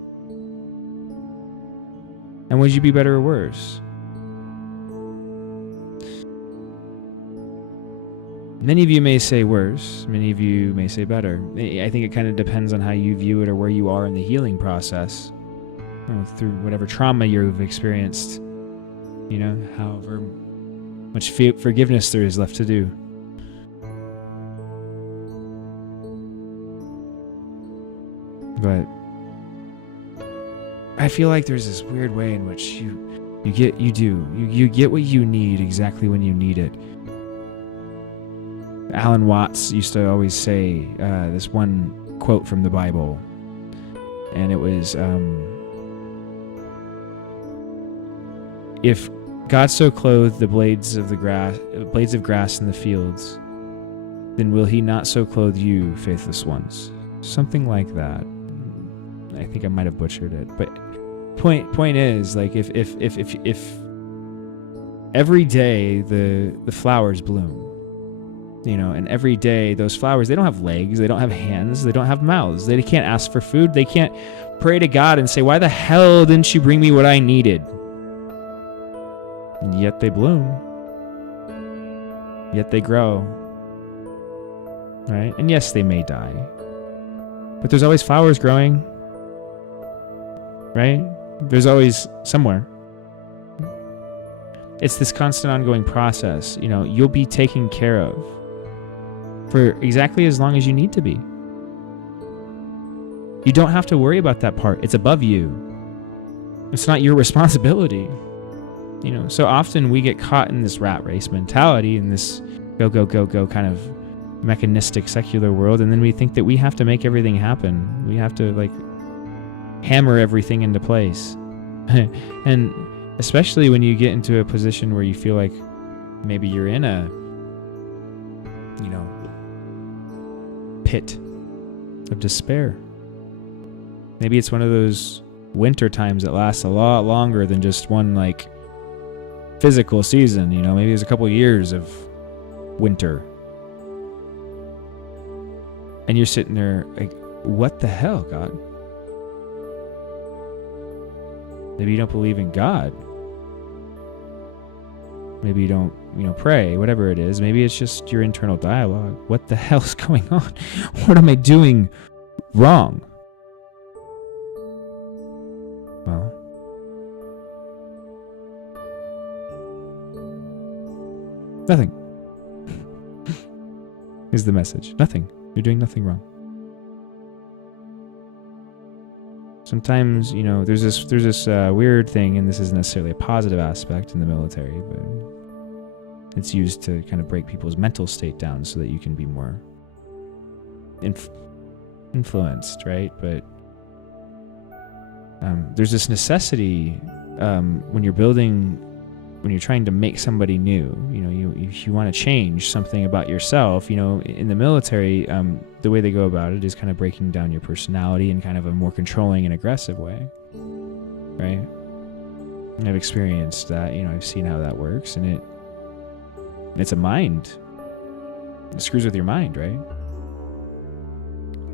And would you be better or worse? Many of you may say worse. Many of you may say better. I think it kind of depends on how you view it or where you are in the healing process. You know, through whatever trauma you've experienced. You know, however much forgiveness there is left to do. But I feel like there's this weird way in which you get what you need exactly when you need it. Alan Watts used to always say this one quote from the Bible, and it was, if God so clothed the blades of grass in the fields, then will he not so clothe you, faithless ones? Something like that. I think I might have butchered it, but point is, like, if every day the flowers bloom, you know, and every day those flowers, they don't have legs, they don't have hands, they don't have mouths, they can't ask for food, they can't pray to God and say, why the hell didn't you bring me what I needed? And yet they bloom, yet they grow, right? And yes, they may die, but there's always flowers growing, right? There's always somewhere. It's this constant ongoing process. You know, you'll be taken care of for exactly as long as you need to be. You don't have to worry about that part. It's above you. It's not your responsibility. You know, so often we get caught in this rat race mentality, in this go, go, go, go kind of mechanistic secular world, and then we think that we have to make everything happen. We have to like hammer everything into place. And especially when you get into a position where you feel like maybe you're in a, you know, pit of despair. Maybe it's one of those winter times that lasts a lot longer than just one like physical season, you know. Maybe there's a couple years of winter. And you're sitting there like, what the hell, God? Maybe you don't believe in God. Maybe you don't, you know, pray, whatever it is. Maybe it's just your internal dialogue. What the hell's going on? What am I doing wrong? Well, nothing is the message. Nothing. You're doing nothing wrong. Sometimes, you know, there's this weird thing, and this isn't necessarily a positive aspect in the military, but it's used to kind of break people's mental state down so that you can be more influenced, right? But there's this necessity when you're trying to make somebody new, you know, if you want to change something about yourself, you know, in the military, the way they go about it is kind of breaking down your personality in kind of a more controlling and aggressive way, right? And I've experienced that, you know, I've seen how that works, and it's a mind. It screws with your mind, right?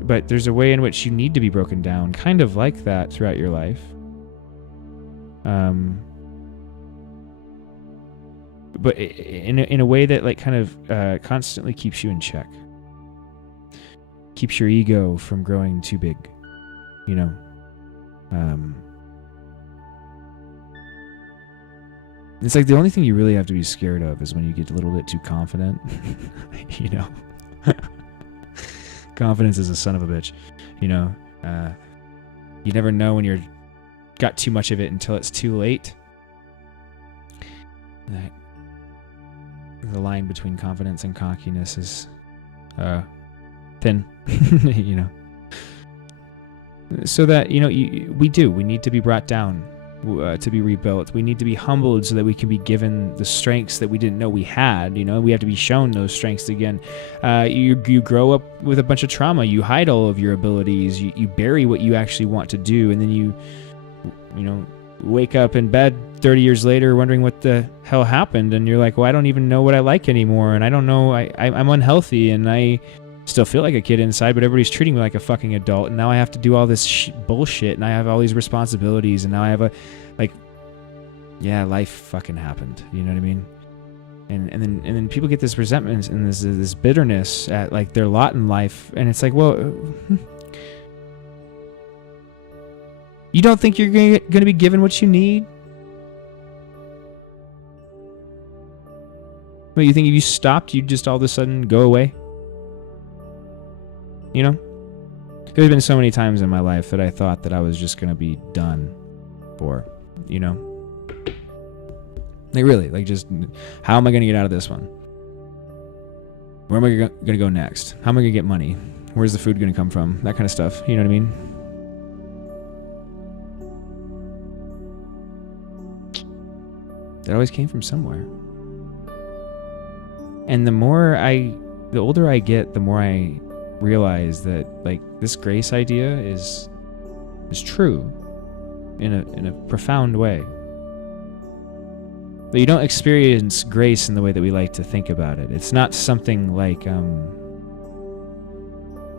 But there's a way in which you need to be broken down, kind of like that throughout your life. But in a way that like kind of constantly keeps you in check. Keeps your ego from growing too big, you know. It's like the only thing you really have to be scared of is when you get a little bit too confident, you know. Confidence is a son of a bitch, you know. You never know when you're got too much of it until it's too late. The line between confidence and cockiness is thin, you know. So that, you know, we need to be brought down to be rebuilt. We need to be humbled so that we can be given the strengths that we didn't know we had. You know, we have to be shown those strengths again. You grow up with a bunch of trauma. You hide all of your abilities. You bury what you actually want to do, and then you know, wake up in bed 30 years later wondering what the hell happened, and you're like, well, I don't even know what I like anymore, and I don't know, I'm unhealthy, and I still feel like a kid inside, but everybody's treating me like a fucking adult, and now I have to do all this bullshit, and I have all these responsibilities, and now I have life fucking happened, you know what I mean? And then people get this resentment and this bitterness at like their lot in life, and it's like, well, you don't think you're going to be given what you need? Well, you think if you stopped, you'd just all of a sudden go away? You know? There's been so many times in my life that I thought that I was just going to be done for, you know? Like, really, like, just, how am I going to get out of this one? Where am I going to go next? How am I going to get money? Where's the food going to come from? That kind of stuff, you know what I mean? It always came from somewhere. And the older I get, the more I realize that, like, this grace idea is true in a profound way. But you don't experience grace in the way that we like to think about it. It's not something like, you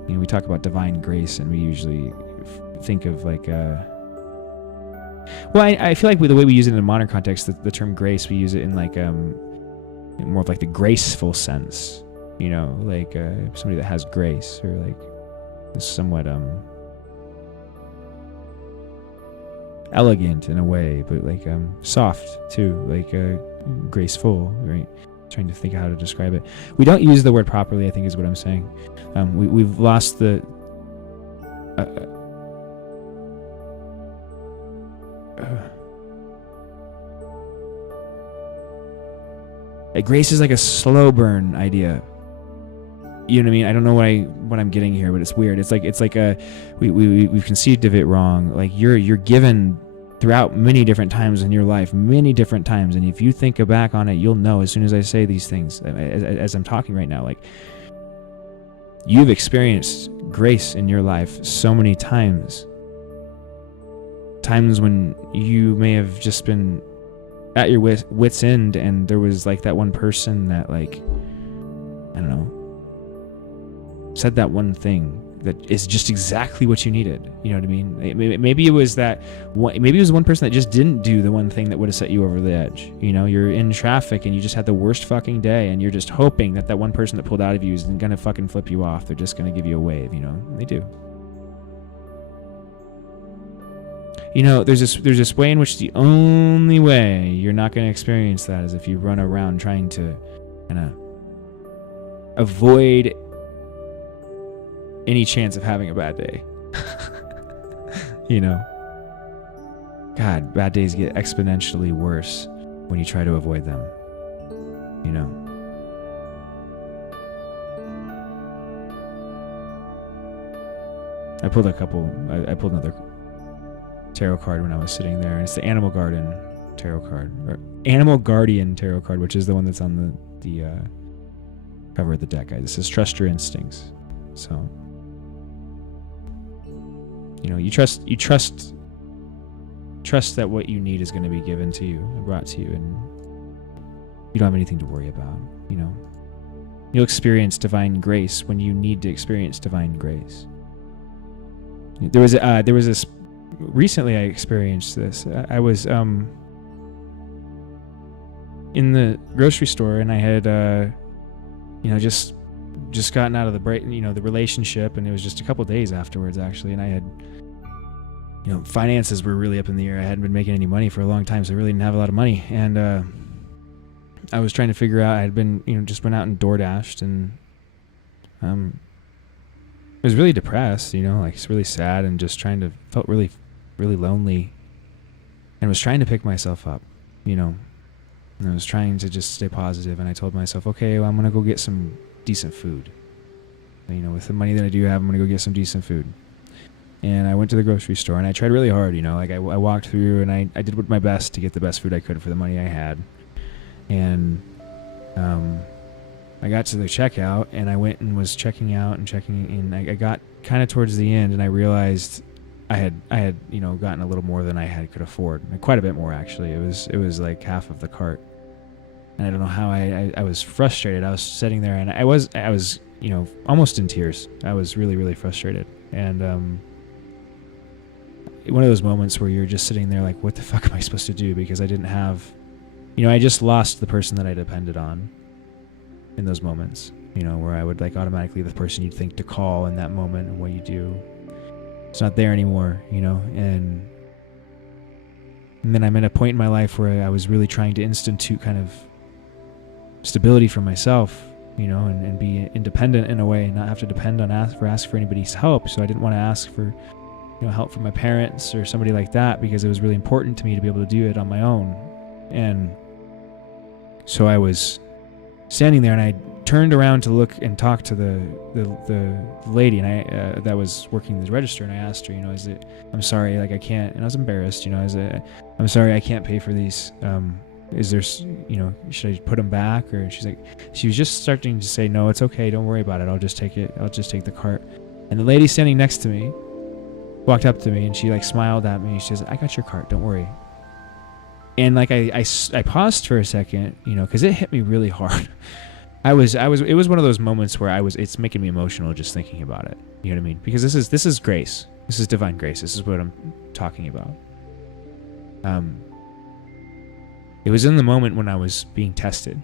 know, we talk about divine grace, and we usually think of like, well, I feel like the way we use it in a modern context, the term grace, we use it in like more of like the graceful sense, you know, like somebody that has grace, or like somewhat elegant in a way, but like soft too, like graceful, right? Trying to think of how to describe it. We don't use the word properly, I think is what I'm saying. We've lost Like, grace is like a slow burn idea. You know what I mean? I don't know what I'm getting here, but it's weird. It's like we've conceived of it wrong. Like, you're given throughout many different times in your life, many different times, and if you think back on it, you'll know as soon as I say these things, as I'm talking right now, like, you've experienced grace in your life so many times. Times when you may have just been at your wit's end, and there was like that one person that, like, I don't know, said that one thing that is just exactly what you needed. You know what I mean? Maybe it was one person that just didn't do the one thing that would have set you over the edge. You know, you're in traffic and you just had the worst fucking day, and you're just hoping that one person that pulled out of you isn't gonna fucking flip you off. They're just gonna give you a wave, you know? And they do. You know, there's this way in which the only way you're not gonna experience that is if you run around trying to kind of avoid any chance of having a bad day. You know, God, bad days get exponentially worse when you try to avoid them. You know, I pulled another tarot card when I was sitting there, and it's the Animal Guardian tarot card, or Animal Guardian tarot card, which is the one that's on the cover of the deck, guys. It says trust your instincts. So, you know, you trust that what you need is going to be given to you and brought to you, and you don't have anything to worry about. You know, you'll experience divine grace when you need to experience divine grace. There was this recently. I experienced this. I was in the grocery store, and I had just gotten out of the the relationship, and it was just a couple days afterwards, actually, and I had, finances were really up in the air. I hadn't been making any money for a long time, so I really didn't have a lot of money, and I was trying to figure out. I had been, just went out and DoorDashed, and I was really depressed, like it's really sad, and just felt really, really lonely, and was trying to pick myself up, and I was trying to just stay positive, and I told myself, okay, well, I'm going to go get some decent food. With the money that I do have, I'm going to go get some decent food. And I went to the grocery store, and I tried really hard, I walked through, and I did my best to get the best food I could for the money I had. And I got to the checkout, and I went and was checking out and checking in. I got kind of towards the end, and I realized I had gotten a little more than I could afford. Quite a bit more, actually. It was like half of the cart. And I don't know how I was frustrated. I was sitting there, and I was almost in tears. I was really, really frustrated. And one of those moments where you're just sitting there like, what the fuck am I supposed to do? Because I didn't have, I just lost the person that I depended on in those moments, where I would like automatically the person you'd think to call in that moment, and what you do, it's not there anymore, and then I'm at a point in my life where I was really trying to institute kind of stability for myself, and be independent in a way, and not have to depend on ask for anybody's help. So I didn't want to ask for, help from my parents or somebody like that, because it was really important to me to be able to do it on my own. And so I was standing there, and I turned around to look and talk to the lady, and I that was working the register, and I asked her, I'm sorry, like I can't, and I was embarrassed, I'm sorry, I can't pay for these. Is there, should I put them back? Or she was just starting to say, no, it's okay, don't worry about it, I'll just take the cart. And the lady standing next to me walked up to me, and she like smiled at me. She says, I got your cart, don't worry. And like I paused for a second, because it hit me really hard. It was one of those moments where it's making me emotional just thinking about it. You know what I mean? Because this is grace. This is divine grace. This is what I'm talking about. It was in the moment when I was being tested.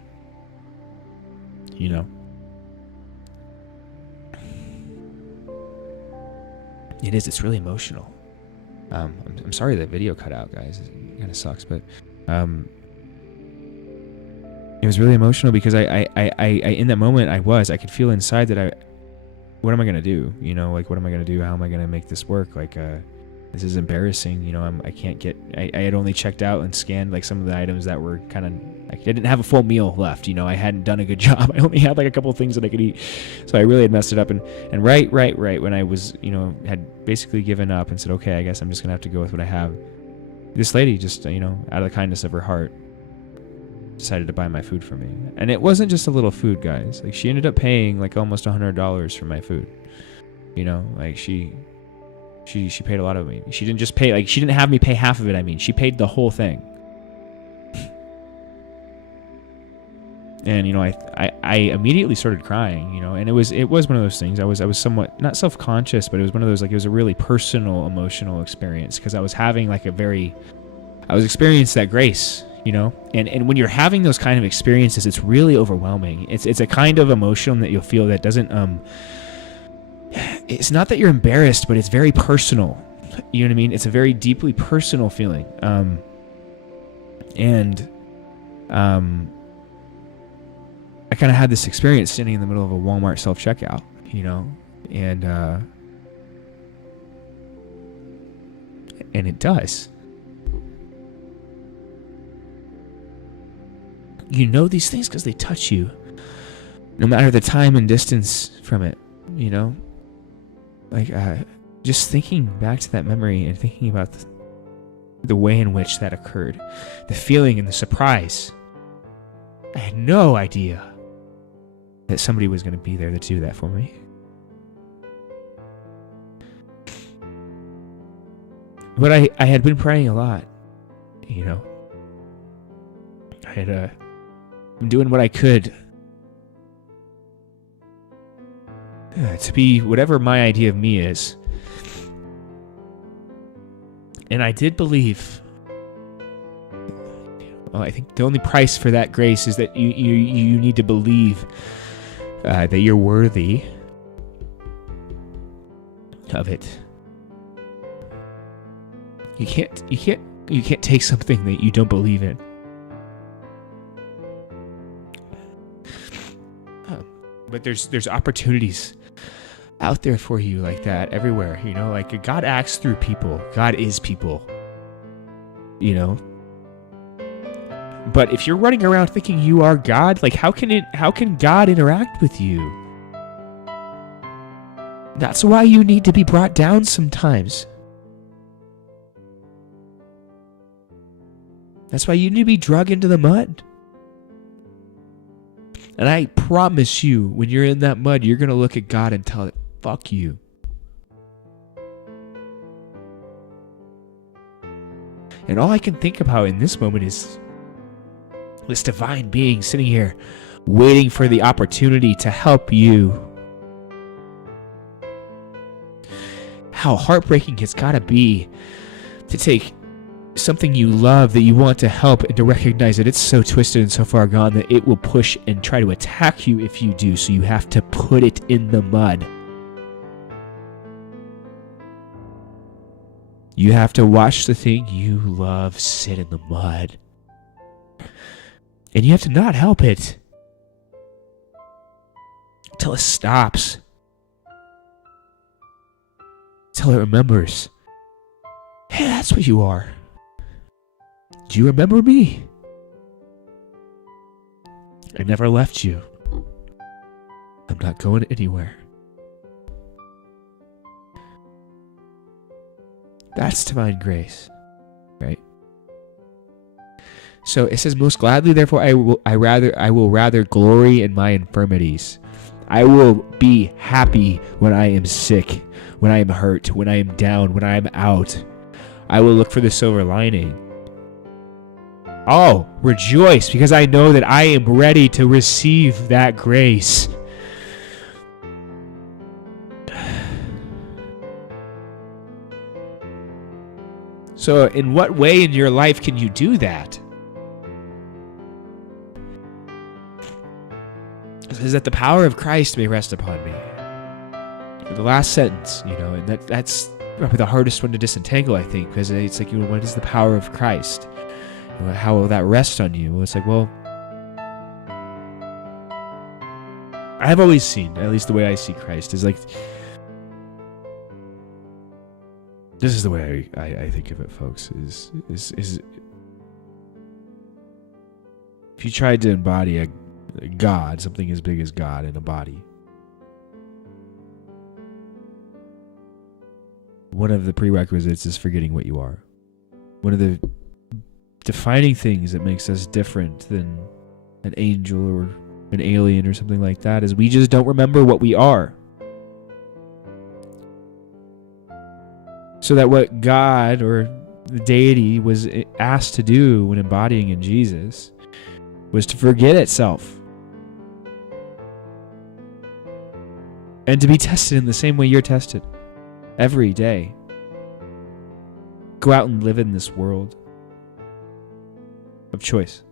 It's really emotional. I'm sorry that video cut out, guys. It kind of sucks, but it was really emotional because I in that moment I could feel inside that what am I gonna do? What am I gonna do? How am I gonna make this work? This is embarrassing. I can't get. I had only checked out and scanned like some of the items that were kind of Like, I didn't have a full meal left. I hadn't done a good job. I only had like a couple of things that I could eat. So I really had messed it up. And right when I was, had basically given up and said, okay, I guess I'm just going to have to go with what I have. This lady just, out of the kindness of her heart, decided to buy my food for me. And it wasn't just a little food, guys. Like, she ended up paying like almost $100 for my food. Like she paid a lot of me. She didn't just pay, like, she didn't have me pay half of it. I mean, she paid the whole thing. And I immediately started crying, and it was one of those things. I was somewhat not self-conscious, but it was one of those, like, it was a really personal, emotional experience, because I was having like I was experiencing that grace, and when you're having those kind of experiences, it's really overwhelming. It's a kind of emotion that you'll feel that doesn't it's not that you're embarrassed, but it's very personal. You know what I mean? It's a very deeply personal feeling. I kind of had this experience standing in the middle of a Walmart self-checkout, and it does. These things because they touch you, no matter the time and distance from it, Like, just thinking back to that memory and thinking about the way in which that occurred, the feeling and the surprise. I had no idea that somebody was going to be there to do that for me. But I had been praying a lot, I had been doing what I could to be whatever my idea of me is. And I did believe, I think the only price for that grace is that you need to believe that you're worthy of it. You can't take something that you don't believe in. But there's opportunities out there for you like that everywhere, like God acts through people. God is people, But if you're running around thinking you are God, like how can God interact with you? That's why you need to be brought down sometimes. That's why you need to be dragged into the mud. And I promise you, when you're in that mud, you're going to look at God and tell it, fuck you. And all I can think about in this moment is this divine being sitting here waiting for the opportunity to help you. How heartbreaking it's got to be to take something you love that you want to help and to recognize that it's so twisted and so far gone that it will push and try to attack you if you do, so you have to put it in the mud. You have to watch the thing you love sit in the mud. And you have to not help it until it stops. Until it remembers, hey, that's what you are. Do you remember me? I never left you. I'm not going anywhere. That's divine grace, right? So it says, most gladly, therefore, I will rather glory in my infirmities. I will be happy when I am sick, when I am hurt, when I am down, when I am out. I will look for the silver lining. Oh, rejoice, because I know that I am ready to receive that grace. So, in what way in your life can you do that? It says that the power of Christ may rest upon me. The last sentence, and that's probably the hardest one to disentangle, I think, because it's like, what is the power of Christ? How will that rest on you? Well, it's like, well, I've always seen, at least the way I see Christ, is like, this is the way I think of it, folks, is if you tried to embody a God, something as big as God in a body, one of the prerequisites is forgetting what you are. One of the defining things that makes us different than an angel or an alien or something like that is we just don't remember what we are. So that what God or the deity was asked to do when embodying in Jesus was to forget itself and to be tested in the same way you're tested every day. Go out and live in this world of choice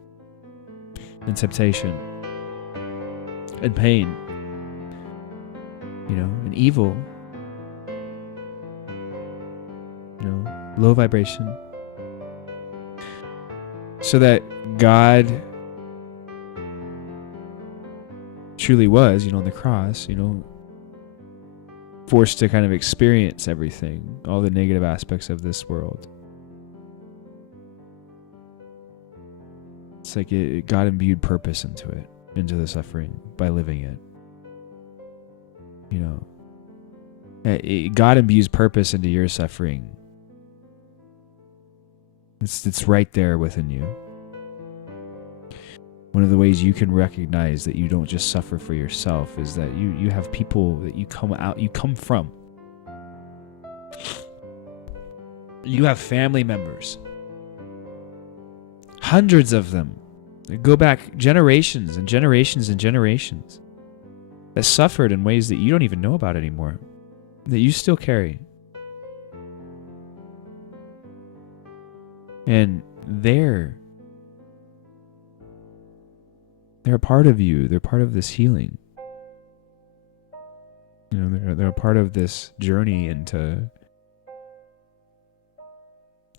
and temptation and pain, and evil, low vibration, so that God truly was, on the cross, forced to kind of experience everything, all the negative aspects of this world. It's like God imbued purpose into the suffering by living it. God imbues purpose into your suffering. It's right there within you. One of the ways you can recognize that you don't just suffer for yourself is that you have people that you come from. You have family members. Hundreds of them that go back generations and generations and generations that suffered in ways that you don't even know about anymore, that you still carry. And they're a part of you. They're part of this healing. They're a part of this journey into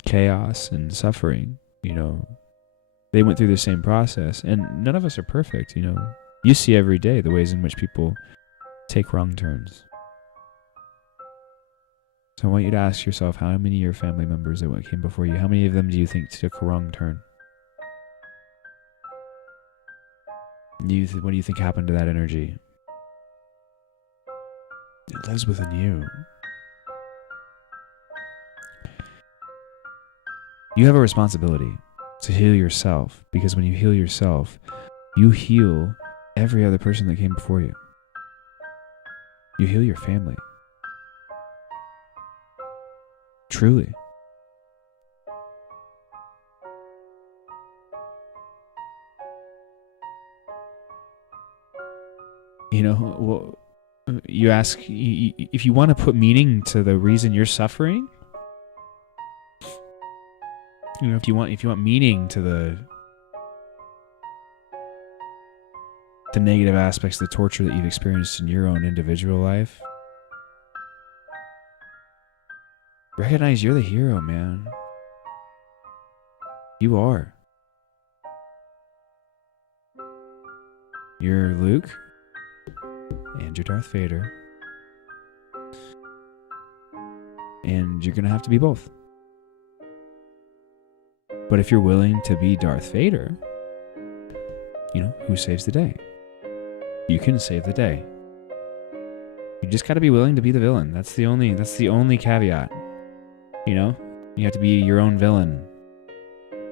chaos and suffering. They went through the same process, and none of us are perfect. You see every day the ways in which people take wrong turns. So I want you to ask yourself, how many of your family members that came before you, how many of them do you think took a wrong turn? What do you think happened to that energy? It lives within you. You have a responsibility to heal yourself, because when you heal yourself, you heal every other person that came before you. You heal your family. Truly. You ask if you want to put meaning to the reason you're suffering. If you want meaning to the negative aspects of the torture that you've experienced in your own individual life, recognize you're the hero, man. You are. You're Luke, and you're Darth Vader. And you're going to have to be both. But if you're willing to be Darth Vader, who saves the day? You can save the day. You just got to be willing to be the villain. That's the only caveat. You have to be your own villain.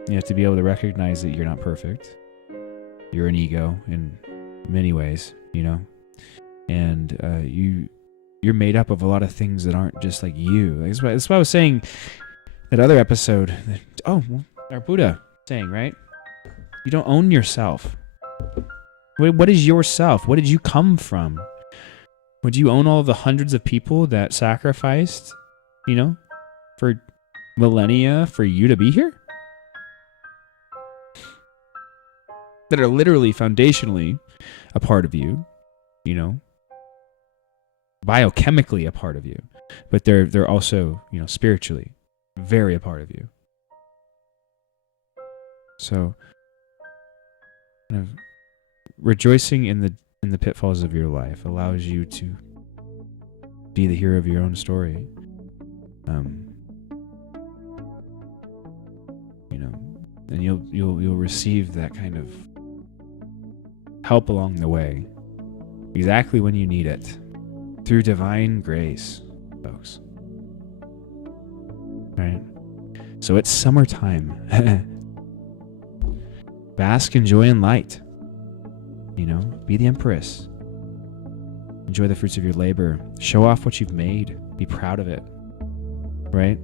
You have to be able to recognize that you're not perfect. You're an ego in many ways, and you're made up of a lot of things that aren't just like you. That's why I was saying that other episode. Our Buddha saying, right? You don't own yourself. What is yourself? What did you come from? Would you own all of the hundreds of people that sacrificed, for millennia for you to be here? That are literally foundationally a part of you, biochemically a part of you, but they're also, spiritually very a part of you. So, kind of rejoicing in the pitfalls of your life allows you to be the hero of your own story. And you'll receive that kind of help along the way, exactly when you need it, through divine grace, folks. Right? So it's summertime. Bask in joy and light. Be the empress. Enjoy the fruits of your labor. Show off what you've made. Be proud of it. Right?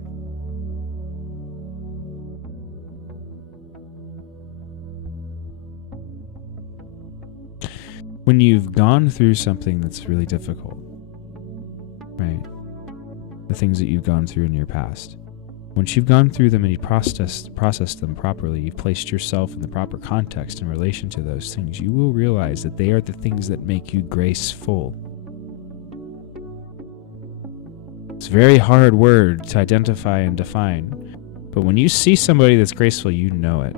When you've gone through something that's really difficult, right? The things that you've gone through in your past. Once you've gone through them and you processed them properly, you've placed yourself in the proper context in relation to those things, you will realize that they are the things that make you graceful. It's a very hard word to identify and define, but when you see somebody that's graceful, you know it.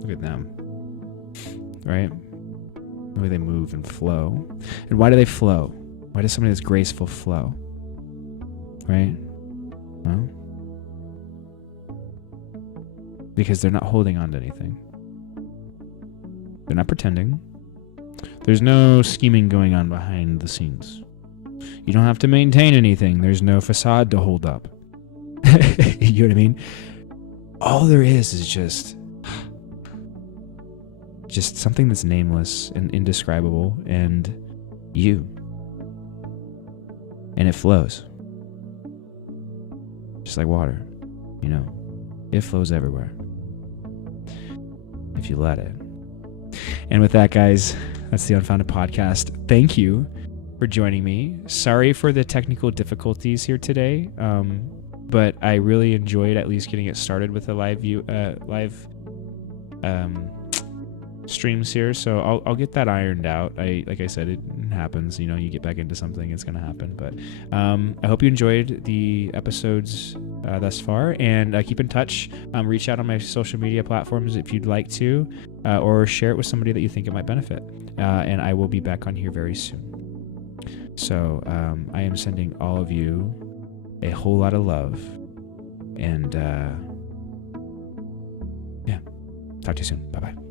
Look at them, right? The way they move and flow. And why do they flow? Why does somebody that's graceful flow? Right? Well, because they're not holding on to anything. They're not pretending. There's no scheming going on behind the scenes. You don't have to maintain anything. There's no facade to hold up. You know what I mean? All there is just something that's nameless and indescribable, and you. And it flows. Just like water, it flows everywhere if you let it. And with that, guys, that's the Unfounded podcast. Thank you for joining me. Sorry for the technical difficulties here today, but I really enjoyed at least getting it started with a live streams here, so I'll get that ironed out. Like I said, it happens. You get back into something, it's gonna happen. But I hope you enjoyed the episodes thus far, and keep in touch. Reach out on my social media platforms if you'd like to, or share it with somebody that you think it might benefit. And I will be back on here very soon. So I am sending all of you a whole lot of love, and yeah, talk to you soon. Bye bye.